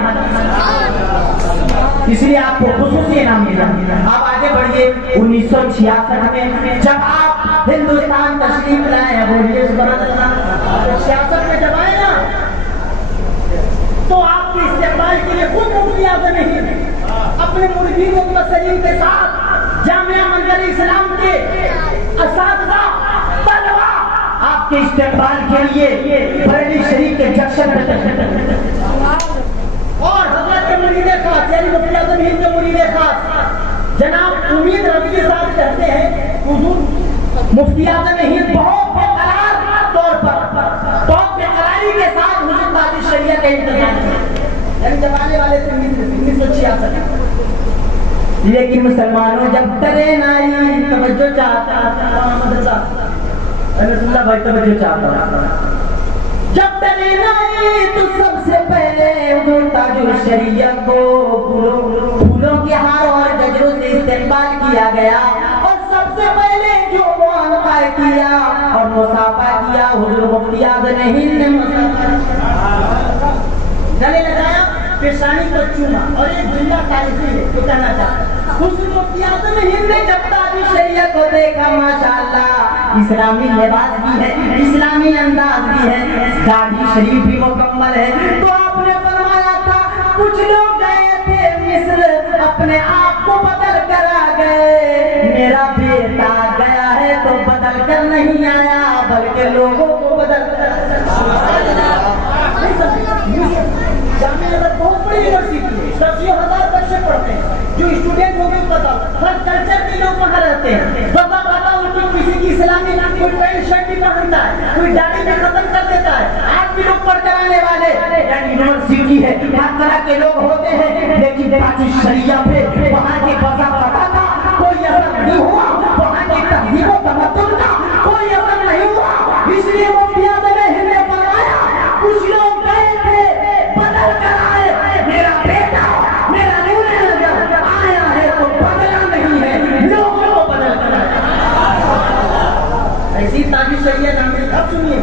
کی، اس لیے آپ کو خصوصی انعام ملا۔ آپ آگے بڑھیے 1966 میں جب آپ ہندوستان تشریف لائے ہیں، بولیے سبحان اللہ، 66 میں جب آئے نا تو آپ کے استقبال کے لیے خود مفتی اعظم ہند اپنے مریدین محمد سلیم کے ساتھ جامعہ منزل اسلام کے اساتذہ طلبہ آپ کے استقبال کے لیے بریلی شریف کے جنکشن میں تشریف، اور حضرت کے مرید خاص یعنی مفتی اعظم ہند کے مرید خاص جناب امید رفیع صاحب کہتے ہیں حضور مفتی اعظم ہند بہت بےقرار طور پر بہت بےقراری کے ساتھ حضور تاج الشریعہ کا انتظام کیا، یعنی جب آنے والے تھے 1966۔ لیکن مسلمانوں جب ٹرین آئی توجہ چاہتا محمد صاحب اللہ بھائی توجہ چاہتا، جب ٹرین آئی تو سب سے پہلے حضور تاج الشریعہ کو پھولوں کے ہار اور گجروں سے استقبال کیا گیا، اور سب سے پہلے جو معانقہ کیا اور مصافحہ کیا حضور مفتی اعظم ہند نے گلے لگایا، پیشانی کو چوما، اور ایک جملہ تاریخی ہے جو کہنا چاہتا حضور مفتی اعظم ہند نے جب تاج الشریعہ کو دیکھا ماشاءاللہ اسلامی لباس بھی ہے، اسلامی انداز بھی ہے، داڑھی شریف بھی مکمل ہے، تو آپ نے فرمایا تھا کچھ لوگ گئے تھے مصر اپنے آپ کو بدل کر آ گئے، میرا بیٹا گیا ہے تو بدل کر نہیں آیا بلکہ لوگوں کو بدل کر۔ جامعہ ازہر بہت بڑی یونیورسٹی ہے، 10,000 بچے پڑھتے ہیں، جو اسٹوڈنٹ ہو گئے پتا ہر کلچر کے لوگ وہاں رہتے ہیں، پتا ان کی کسی کی اسلامی کوئی پینٹ شرٹ بھی پہنتا ہے، کوئی داڑھی میں ختم کر دیتا ہے، آج بھی لوگ پڑھ کر آنے والے یونیورسٹی ہے، ہر طرح کے لوگ ہوتے ہیں، لیکن تاج الشریعہ پہ وہاں کے بسا پتا تھا کوئی اثر نہیں ہوا، وہاں کی تہذیب و تمدن کا کوئی اثر نہیں ہوا، اس لیے مفتی اعظم ہند نے فرمایا کچھ لوگ گئے تھے بدل کر آئے، میرا بیٹا میرا نور نظر آیا ہے تو بدلا نہیں ہے، لوگوں کو بدل کر آیا۔ ایسی تاج الشریعہ نام ہے، اب سنیے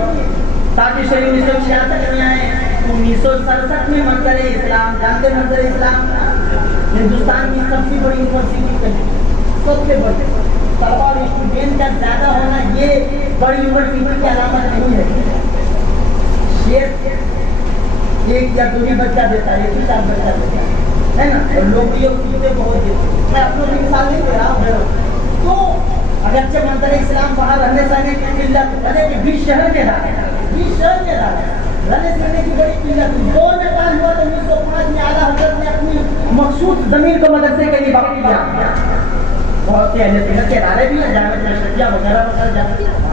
تاج الشریعہ 1966 میں آئے، 1967 میں منظر اسلام، جانتے منظر اسلام ہندوستان کی سب سے بڑی یونیورسٹی ہے، سب سے بڑی طلبہ اور اسٹوڈنٹ کا زیادہ ہونا یہ بڑی یونیورسٹی کی علامت نہیں ہے، شیئر ایک یا دو ہی بچہ دیتا ہے، ایک ہی ساتھ بچہ دیتا ہے نا، اور لوگ بھی بہت دیتے، میں اپنوں کی مثال نہیں دے رہا ہوں، تو اگرچہ منظر اسلام وہاں رہنے سہنے کی قلت ہے کہ 20 شہر کے رہا ہے، 20 شہر کے رہا ہے، رہنے سہنے کی بڑی قلت ہے، دور میں کام ہوا تو 1905 میں اعلیٰ حضرت نے اپنی مخصوص زمین کو مدرسے کے لیے وقف کیا، بہت سے اہل سنت کے ادارے بھی ہیں، جامعہ مشرقیہ وغیرہ وغیرہ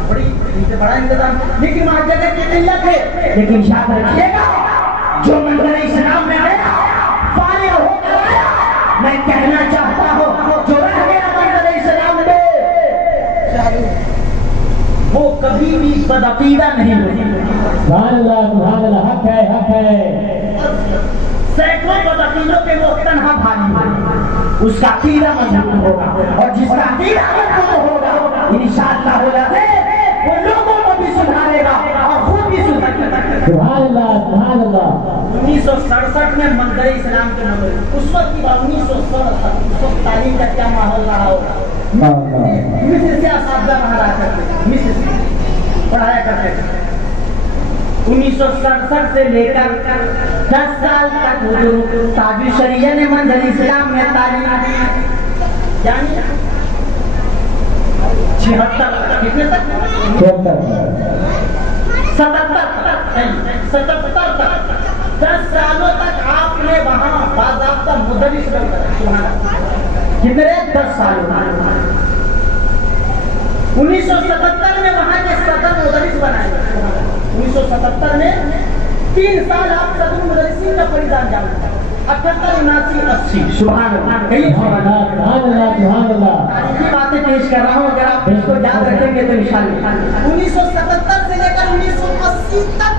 بڑی سے بڑا انتظام، لیکن وہاں جگہ کی قلت ہے، لیکن یاد رکھیے گا جو منظر اسلام میں گیا فارغ ہو کر آیا، میں کہنا چاہتا ہوں جو رہ گیا منظر اسلام پہ وہ کبھی بھی بدعقیدہ نہیں ہوگا۔ سبحان اللہ، حق ہے، حق ہے۔ سینکڑوں بدعقیدوں کے وہ تنہا بھاری ہوگا، اس کا عقیدہ مضبوط ہوگا، اور جس کا عقیدہ مضبوط ہوگا انشاءاللہ وہ لوگوں کو بھی سدھارے گا اور خود بھی سدھارے گا۔ سبحان اللہ، سبحان اللہ۔ 1967 میں منظر اسلام کے نمبر اس وقت کی بات 1967 اس وقت تعلیم کا کیا ماحول رہا ہوگا؟ مصر سے اساتذہ وہاں رہا کرتے، مصر سے پڑھایا کرتے تھے۔ 1967 سے لے کر 10 سال تک حضور تاج الشریعہ نے منظر اسلام میں تعلیم دی، یعنی 76 کتنے تک؟ 77 تک 10 سالوں تک آپ نے وہاں باضابطہ مدرس بنا کتنے 10 سالوں 1977 میں وہاں کے صدر مدرس بنائے گئے۔ 1977 میں 3 سال آپ صدر مدرسین کا فریضہ انجام دیا۔ 78 79 80 سبحان اللہ، سبحان اللہ۔ تاریخی باتیں پیش کر رہا ہوں، اگر آپ اس کو یاد رکھیں گے تو انشاءاللہ 1977 سے لے کر 1980 تک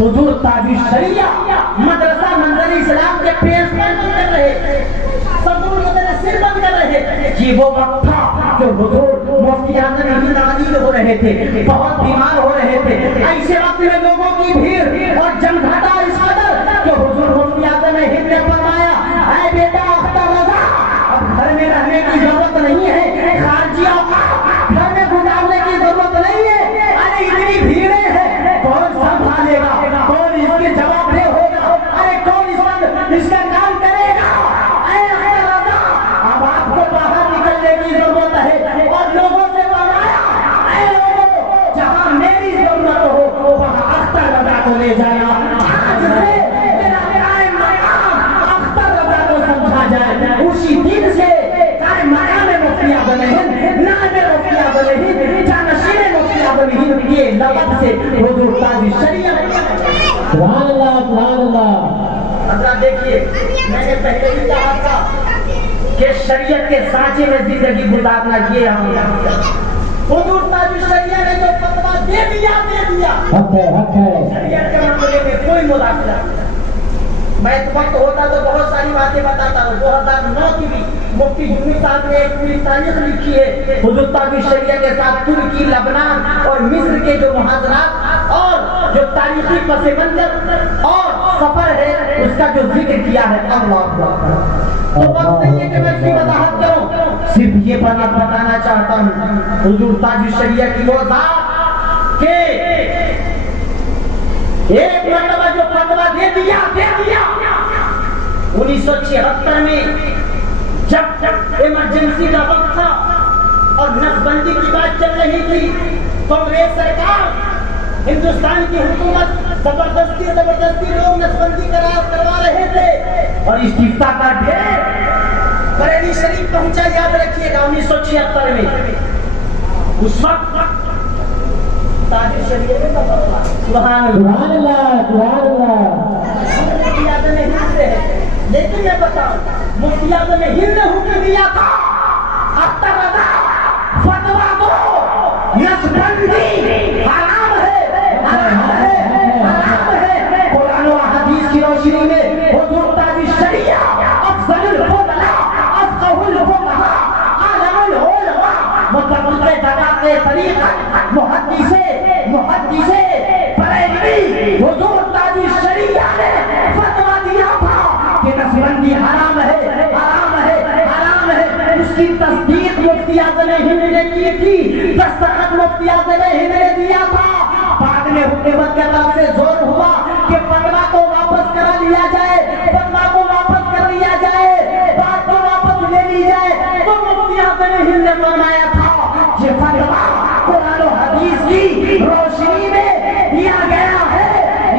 حضور تاج الشریعہ مدرسہ منظر اسلام کے پرنسپل بن کر رہے، صدر مدرسین بن کر رہے۔ یہ وہ وقت تھا جو حضور مفتی اعظم ہند عادل ہو رہے تھے، بہت بیمار ہو رہے تھے۔ ایسے وقت میں لوگوں کی بھیڑ اور جمگھٹا اس قدر کہ حضور مفتی اعظم ہند نے فرمایا، اے بیٹا اختر رضا، اب گھر میں رہنے کی ضرورت نہیں ہے، خارجی اوقات گھر میں گزارنے کی ضرورت نہیں ہے۔ ارے اتنی بھیڑیں ہیں، کون سنبھالے گا، کون اس کے جواب دہ ہوگا، ارے کون اس کا کام کرے گا؟ اے اختر رضا، اب آپ کو باہر نکلنے کی ضرورت ہے اور لوگوں سے فرمایا، اے لوگوں، جہاں میری ضرورت ہو وہاں اختر رضا کو لے جانا۔ آج سے میرا قائم مقام اختر رضا کو سمجھا جائے۔ اسی دن سے قائم مقام مفتی اعظم ہند، نائب مفتی اعظم ہند، جانشین مفتی اعظم ہند، یہ لقب سے حضور تاج الشریعہ۔ سبحان اللہ، سبحان اللہ۔ حضرات دیکھیے، میں نے پہلے ہی کہا تھا کہ شریعت کے سانچے میں زندگی گزارنا یہ ہم حضور تاج الشریعہ نے جو فتویٰ دے دیا حق ہے، حق ہے۔ شریعت کے معاملے میں کوئی مداخلت نہیں۔ میں اس وقت ہوتا تو بہت ساری باتیں بتاتا ہوں۔ 2009 کی بھی مفتی جنوی صاحب نے ایک پوری تاریخ لکھی ہے حضور تاج الشریعہ کے ساتھ ترکی، لبنان اور مصر کے جو محاذرات اور جو تاریخی پس منظر اور سفر ہے اس کا جو ذکر کیا ہے۔ اللہ تو وقت نہیں ہے کہ میں اس کی وضاحت کروں، صرف یہ بات بتانا چاہتا ہوں حضور تاج الشریعہ کی وہ ذات کہ ایک مرتبہ جو فتویٰ دے دیا 1976 میں جب ایمرجنسی کا وقت تھا اور نسبندی کی بات چل رہی تھی، کانگریس سرکار، ہندوستان کی حکومت زبردستی لوگ نسبندی کروا رہے تھے اور استفتاء کا ڈھیر بریلی شریف پہنچا۔ یاد رکھیے گا 1976 میں اس وقت تاج الشریعہ میں سبحان اللہ، سبحان اللہ۔ مفتی اعظم ہند سے ہے، لیکن میں بتاؤں مفتی اعظم ہند نے حکم دیا تھا اختر رضا فتویٰ دو، نسبندی حرام ہے، حرام ہے، حرام ہے۔ قرآن و حدیث کی روشنی میں حضور تاج الشریعہ افضل الفضلاء، افقہ الفقہاء، عالم العلماء، متفقہ دقاق طریقت، محدث بریلوی حضور تاج الشریعہ نے فتویٰ دیا تھا کہ نسبندی حرام ہے، حرام ہے، حرام ہے۔ اس کی تصدیق مفتی اعظم ہند نے کی تھی، دستخط مفتی اعظم ہند نے دیا تھا۔ بعد میں حکومت کے طرف سے زور ہوا کہ فتویٰ کو واپس کرا لیا جائے، فتویٰ کو واپس کر لیا جائے، بات کو واپس لے لی جائے، تو مفتی اعظم ہند نے فرمایا تھا یہ فتویٰ قرآن و حدیث کی روشنی میں دیا گیا ہے،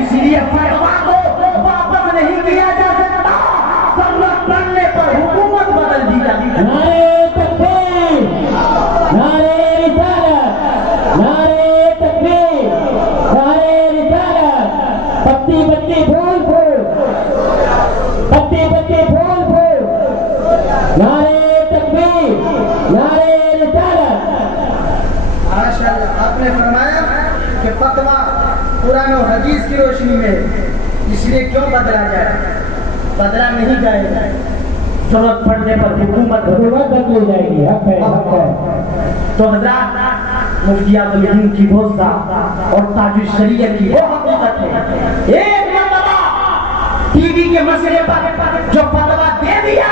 اس لیے فتویٰ کو واپس نہیں کیا جا سکتا، ضرورت پڑنے پر حکومت بدل دی جاتی ہے۔ نعرہ تکبیر، نعرہ رسالت، نعرہ تکبیر، نعرہ رسالت، پتی پتی پھول پھول، قرآن و حدیث کی روشنی میں اس لیے کیوں بدلا جائے؟ بدلا نہیں جائے گا، ضرورت پڑنے پر حکومت بدل جائے گی. حق ہے، حق ہے. تو حضرات مفتی عبدالحکیم کی بہت اور تاج الشریعہ کی وہ حقیقت ہے. ایک مرتبہ ٹی وی کے مسئلے پر جو فتویٰ دے دیا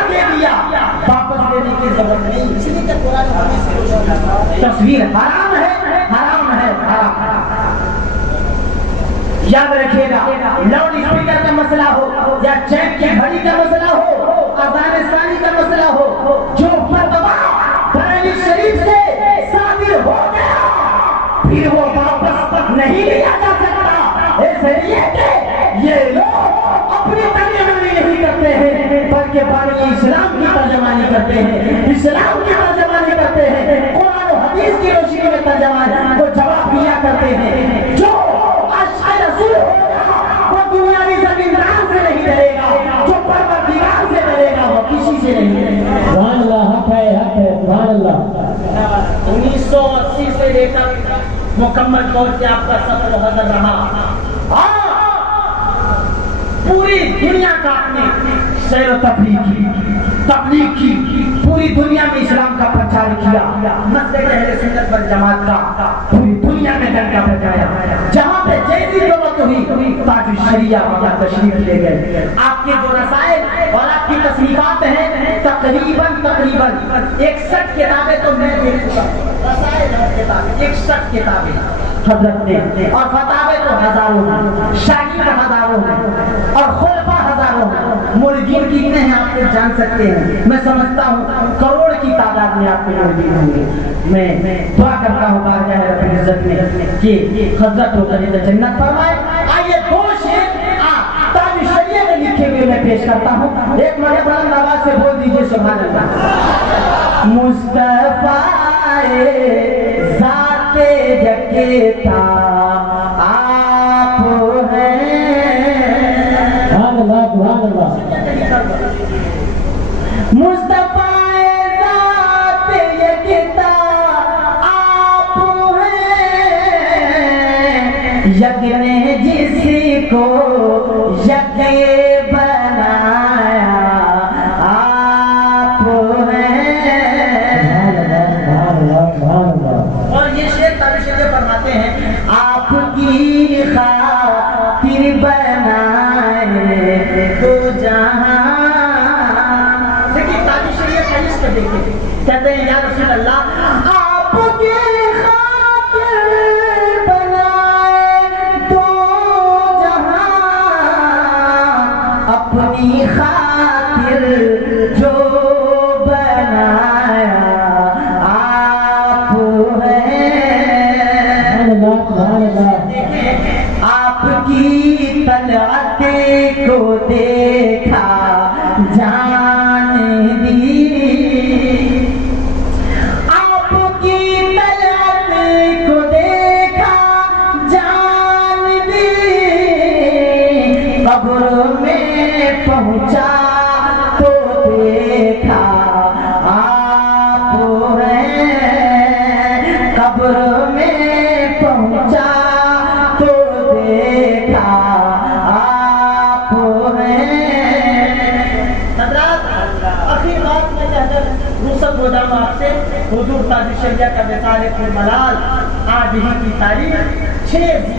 واپس لینے کی ضرورت نہیں. اس لیے کہ قرآن و حدیث کی روشنی تصویر حرام ہے، حرام ہے، حرام. یاد رکھیے گا، لاؤڈ اسپیکر کا مسئلہ ہو یا چیک کی گھڑی کا مسئلہ ہو، اذان ثانی کا مسئلہ ہو، جو فتویٰ قرآن شریف سے صادر ہو گیا پھر وہ واپس نہیں لیا جا سکتا. اس لیے کہ یہ لوگ اپنی ترجمانی نہیں کرتے ہیں بلکہ بانی اسلام کی ترجمانی کرتے ہیں، اسلام کی ترجمانی کرتے ہیں، قرآن و حدیث کی روشنی میں ترجمانی کو جواب دیا کرتے ہیں. جو رسول ہوگا وہ دنیاوی زمیندار سے نہیں ڈرے گا، جو پروردگار سے ڈرے گا وہ کسی سے نہیں ڈرے گا. سبحان اللہ. حق ہے، حق ہے. سبحان اللہ. 1980 سے لے کر مکمل طور سے آپ کا سفر و حضر رہا. پوری دنیا کا آپ نے سیر و تبلیغ کی، پوری دنیا میں اسلام کا پرچار کیا، مسلک اہل سنت والجماعت کا پوری دنیا میں ڈنکا بجایا. جہاں پہ جیسی ضرورت ہوئی تاج الشریعہ وہاں تشریف لے گئے. آپ کے جو رسائل اور آپ کی تصنیفات ہیں تقریباً 61 کتابیں تو میں دیکھ چکا ہوں. رسائل اور کتابیں 61 کتابیں حضرت نے، اور فتاوے تو ہزاروں ہیں، شاگرد ہزاروں ہیں، اور خلفاء ہزاروں ہیں. مریدین کتنے ہیں آپ کو جان سکتے ہیں؟ میں سمجھتا ہوں کروڑ کی تعداد میں آپ کے مریدین ہوں گے. میں دعا کرتا ہوں بارگاہ رب العزت میں کہ حضرت کو جنت جنت فرمائے. آئیے دو شعر تاج الشریعہ میں لکھے ہوئے میں پیش کرتا ہوں. ایک مرے بلند آواز سے بول دیجئے سبحان اللہ. مصطفیٰ ذات یکتا آپ ہیں. سبحان اللہ. سبحان اللہ. مصطفیٰ ذات یکتا آپ ہیں، یک نے جس کو یک بنایا آپ ہیں. اور یہ شعر تاج الشریعہ فرماتے ہیں آپ کی خاطر بنائے تو جہاں. دیکھیں تاج الشریعہ کا اس کو دیکھیں، کہتے ہیں یا رسول اللہ آپ کی خاطر بنائے تو جہاں، اپنی خاطر جو بنایا آپ ہیں. آپ کی طلعت کو دیکھا جان دی، آپ کی طلعت کو دیکھا جان دی. قبر میں پہنچا تو دیکھا آپ ہیں. قبر میں پہنچا تو دیکھا آپ ہیں. حضرات آخری بات میں کہتا رخصت ہو جاؤں آپ سے. حضور تاج الشریعہ کا وصال الملال آج ہی کی تاریخ 6 ذی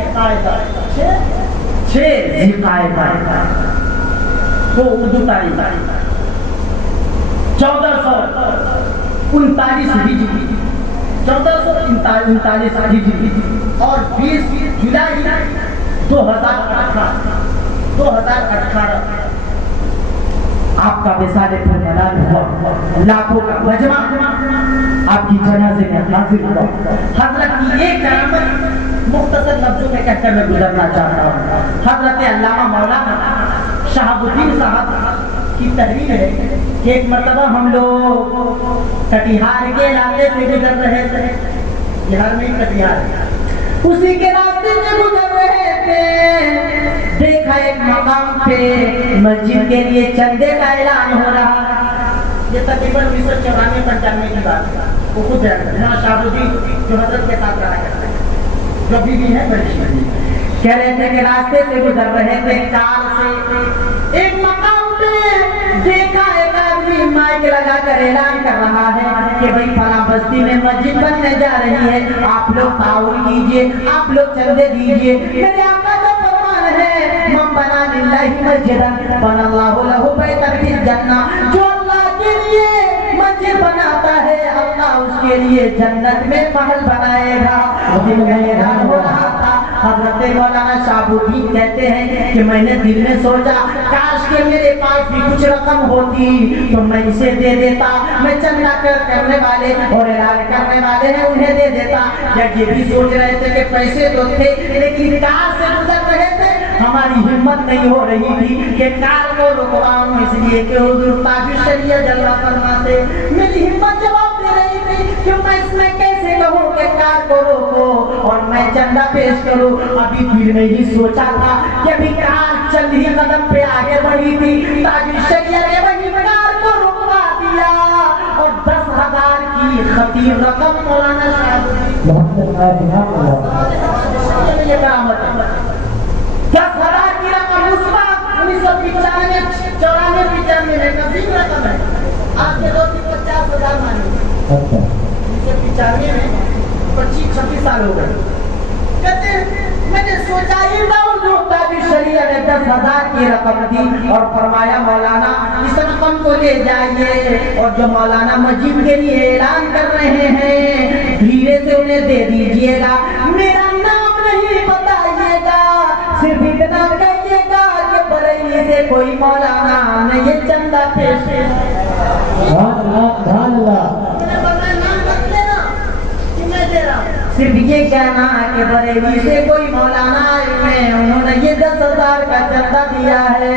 قعدہ وہ اردو تاریخ 1439 ہجری، 1439 ہجری اور 20 جولائی 2018 آپ کا وصال الملال ہوا. لاکھوں کا مجمع آپ کی جنازے میں حاضر ہوا. حضرت کی ایک کرامت مختصر لفظوں میں کہہ کر میں گزرنا چاہتا ہوں. حضرت علامہ مولانا شہاب الدین صاحب کی تحریر ہے کہ ایک مرتبہ ہم لوگ کٹیہار کے علاقے سے گزر رہے تھے. بہار میں کٹیہار ہے، اسی کے راستے سے گزر رہے تھے. دیکھا ایک مقام پہ مسجد کے لیے چندے کا اعلان ہو رہا. یہ تقریباً 1994-95 کی بات ہے. وہ خود ہے شاہ الدین جو حضرت کے ساتھ رہا کرتے ہیں، جو ابھی بھی ہے بڑی. کہہ رہے تھے کہ راستے سے گزر رہے تھے کار سے، ایک مقام پہ دیکھا ایک آدمی مائک لگا کر اعلان کر رہا ہے کہ بھئی فلاں بستی میں مسجد بننے جا رہی ہے، آپ لوگ تعاون کیجئے، آپ لوگ چندے دیجئے۔ میرے آقا کا فرمان ہے من بنا للہ مسجدا بنا اللہ لہ بیتا فی الجنہ، جو اللہ کے لیے مسجد بناتا ہے اللہ اس کے لیے جنت میں محل بنائے گا۔ دل میں حیران ہو رہا تھا، حضرت مولانا شہاب الدین کہتے ہیں کہ میں نے دل میں سوچا کاش کہ میرے پاس بھی کچھ رقم ہوتی تو میں اسے دے دیتا، میں چندہ کرنے والے اور اعلان کرنے والے ہیں انہیں دے دیتا۔ جب یہ بھی سوچ رہے تھے کہ پیسے تو تھے لیکن کار سے گزر رہے تھے، ہماری ہمت نہیں ہو رہی تھی کہ کار کو رکواؤں، اس لیے کہ حضور تاج الشریعہ جلوہ فرماتے، میری ہمت جواب دے رہی تھی کہ میں اس میں کیسے کہوں کہ کار کو روکو اور میں چندہ پیش کروں۔ ابھی دل میں ہی سوچا تھا کہ ابھی کار چند ہی قدم پہ آگے بڑھی تھی، تاج الشریعہ نے وہی کار کو رکوا دیا اور 10,000 کی خطیر رقم مولانا شہاب یہ کرامت ہے، 10,000 کی رقم اس وقت 1995 میں نظیم رقم ہے، آپ کے 50,000 مانی 1995 میں 25-26 سال ہو گئے۔ کہتے ہیں میں نے سوچا یہ جو تاج الشریعہ نے 10,000 کی رقم دی اور فرمایا مولانا اس رقم کو لے جائیے اور جو مولانا مسجد کے لیے اعلان کر رہے ہیں دھیرے سے انہیں دے دیجئے گا، میرا نام نہیں بتائیے گا، صرف اتنا کہیے گا کہ بریلی سے کوئی مولانا نے یہ چندہ پیش صرف یہ کہنا کہ بریلی سے کوئی مولانا آئے ہیں انہوں نے یہ 10,000 کا چندہ دیا ہے۔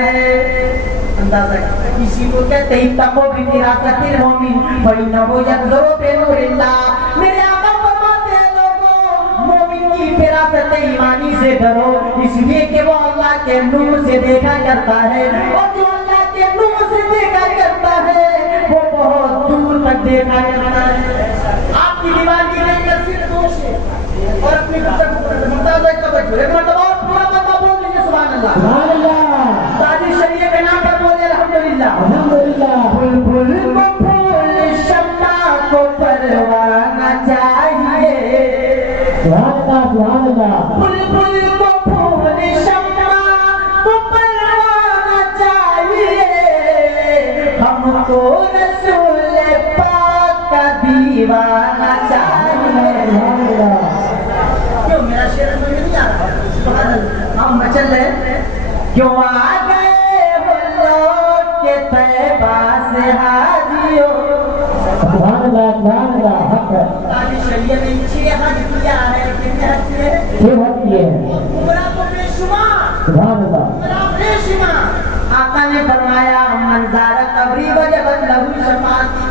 اندازہ کسی کو کہتے ہی تقو بھی فراست المومن فإنہ ينظر بنور اللہ، میرے آقا فرماتے ہیں لوگوں مومن کی فراست ایمانی سے ڈرو، اس لیے کہ وہ اللہ کے نور سے دیکھا کرتا ہے اور جو اللہ کے نور سے دیکھا کرتا ہے وہ بہت دور تک دیکھا کرتا ہے۔ آپ کی دیوانی نہیں کر صرف دوش ہے اور اپنی مطابق توجہ ایک مرتبہ پورا مطلب بول لیجیے سبحان اللہ، سبحان اللہ، تاج الشریعہ کے نام پر بولے الحمدللہ، الحمدللہ۔ پھول پھول کو پھول شمع کو پروانہ چاہیے، سبحان اللہ، پھول پھول کو پھول شمع کو پروانہ چاہیے، ہم کو رسول پاک کا دیوانہ چاہیے۔ کیوں میرا شعر میں نہیں آ رہا؟ ہم مچل رہے کیوں آ گئے ہو لوٹ کے طیبہ سے حاجیوں، تاج الشریعہ نے 6 حج کیا ہے، کتنے حج کیے ہیں؟ عمرہ کو بے شمار، عمرہ بے شمار۔ آقا نے فرمایا من زار قبری وجبت لہ شفاعتی،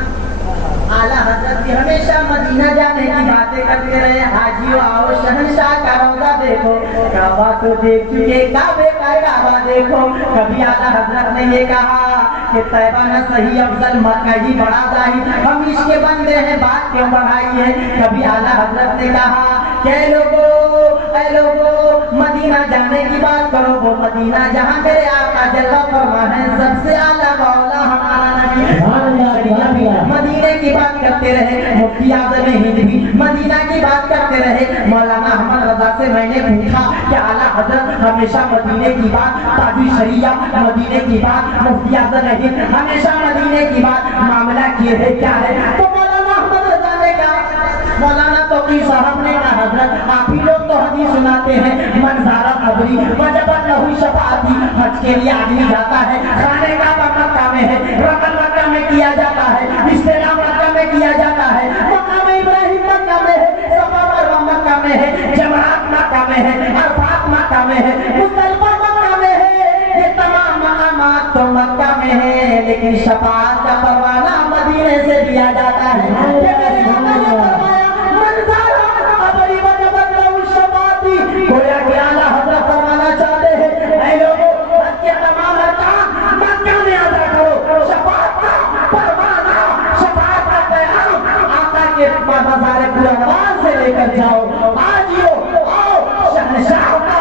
اعلیٰ حضرت بھی ہمیشہ مدینہ جانے کی باتیں کرتے رہے، حاجیوں آؤ شہنشاہ کا روضہ دیکھو، کعبہ تو دیکھ چکے کعبے کا کعبہ دیکھو۔ کبھی اعلیٰ حضرت نے یہ کہا کہ طیبہ نہ صحیح افضل مکہ ہی بڑا ظاہر، ہم اس کے بندے ہیں بات کیوں بڑھائی ہے۔ کبھی اعلیٰ حضرت نے کہا کہ اے لوگو مدینہ جانے کی بات کرو، وہ مدینہ جہاں میرے آقا جلوہ فرما ہے، سب سے اعلیٰ مولا ہمارا نبی ہے۔ مدینہ کی بات کرتے رہے، مفتی اعظم ہند بھی مدینہ کی بات کرتے رہے۔ مولانا احمد رضا سے میں نے پوچھا کہ اعلیٰ حضرت ہمیشہ مدینہ کی بات، تاج الشریعہ مدینہ کی بات، مفتی اعظم ہند ہمیشہ مدینہ کی بات، معاملہ کیے ہے کیا ہے؟ تو مولانا احمد رضا نے کہا، مولانا توقی صاحب نے کہا حضرت آپ ہی لوگ تو حدیث سناتے ہیں من زار قبری وجبت لہ شفاعتی، حج کے لیے آدمی جاتا ہے، خانے کعبہ مکہ میں ہے، رکن مکہ میں کیا جاتا ہے، استلام مکہ میں کیا جاتا ہے، مقام ابراہیم مکہ میں ہے، صفا مروہ مکہ میں ہے، جمرات مکہ میں ہے، عرفات مکہ میں ہے، مزدلفہ مکہ میں ہے، یہ تمام مقامات تو مکہ میں ہے، لیکن شفاعت کا پروانہ مدینے سے دیا جاتا ہے۔ یہ میرے آقا نے فرمایا من زار قبری وجبت لہ شفاعتی، گویا کہ اعلیٰ حضرت فرمانا چاہتے ہیں اے لوگوں حج کے تمام ارکان مکہ میں ادا کرو، شفاعت کا پروانہ، شفاعت کا پیغام آقا کے مزار پورانوار سے لے کر جاؤ۔ آجیو آؤ شہنشاہ کا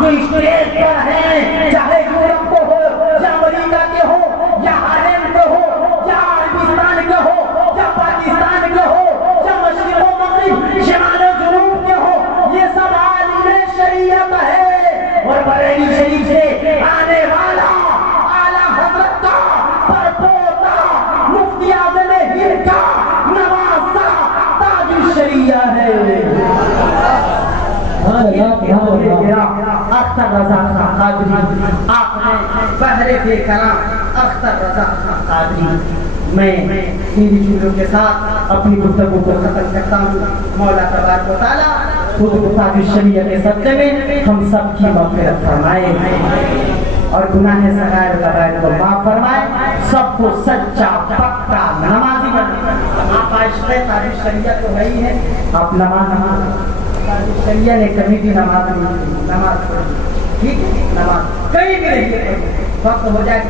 جو اسٹیج پر ہیں، چاہے یورپ کو ہو یا امریکہ کے ہو یا ہالینڈ کے ہو یا عربستان کے ہو یا پاکستان کے ہو یا مشرق و مغرب شمال و جنوب کے ہو، یہ سب عالم شریعت ہے۔ اور بریلی شریف سے آنے والا اعلیٰ حضرت کا پرپوتا مفتی اعظم ہند کا نوازا تاج الشریعہ ہے۔ اختر رضا خان قادری، آپ نے بہرے بے کلام اختر رضا خان قادری، میں ان چیزوں کے ساتھ اپنی گفتگو کو ختم کرتا ہوں۔ مولا تبارک و تعالیٰ خود تاج الشریعہ کے صدقے میں ہم سب کی مغفرت فرمائے اور گناہ صغائر و کبائر کو معاف فرمائے، سب کو سچا پکا نمازی بنائے۔ آپ عاشق تاج الشریعہ تو ہے ہی ہے، آپ نماز تاج الشریعہ نے کبھی بھی نماز نہیں پڑھی، نماز پڑھی، ٹھیک ہے، نماز کہیں بھی نہیں پڑھی، وقت ہو جائے گھر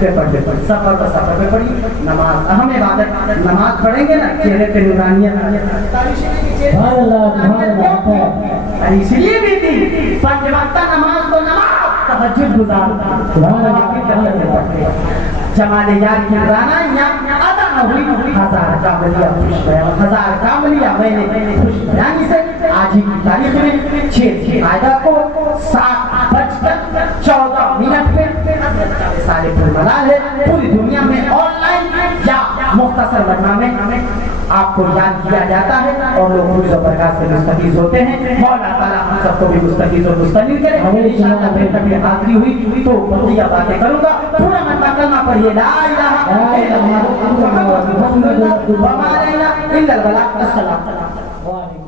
پہ پڑھتے پڑھیں، سفر پر سفر پہ پڑھی نماز، اہم عبادت نماز پڑھیں گے نا، چہرے پہ نورانیت اس لیے بھی تھی پانچ وقتہ نماز تو نماز تہجد گزار جمال یار کی رانا ادا نہ ہوئی، ہزار کاملیاں خوش بیان، ہزار کاملیاں میں نے خوش بیانی سے آج ہی کی تاریخ میں 6 آئدہ کو 7:14 پہ حضرت کا وصال پرملال ہے۔ پوری دنیا میں آن لائن یا مختصر مجمع میں آپ کو یاد کیا جاتا ہے اور لوگ روز و برکات سے مستفیض ہوتے ہیں۔ مولا تعالیٰ ہم سب کو بھی مستفیض اور مستفیض کرے۔ انشاءاللہ میری تک یہ حاضری ہوئی تو بقیہ باتیں کروں گا، پورا منبع کلمہ پڑھیے لا الہ الا اللہ محمد رسول اللہ وما علینا الا البلاغ۔ السلام علیکم۔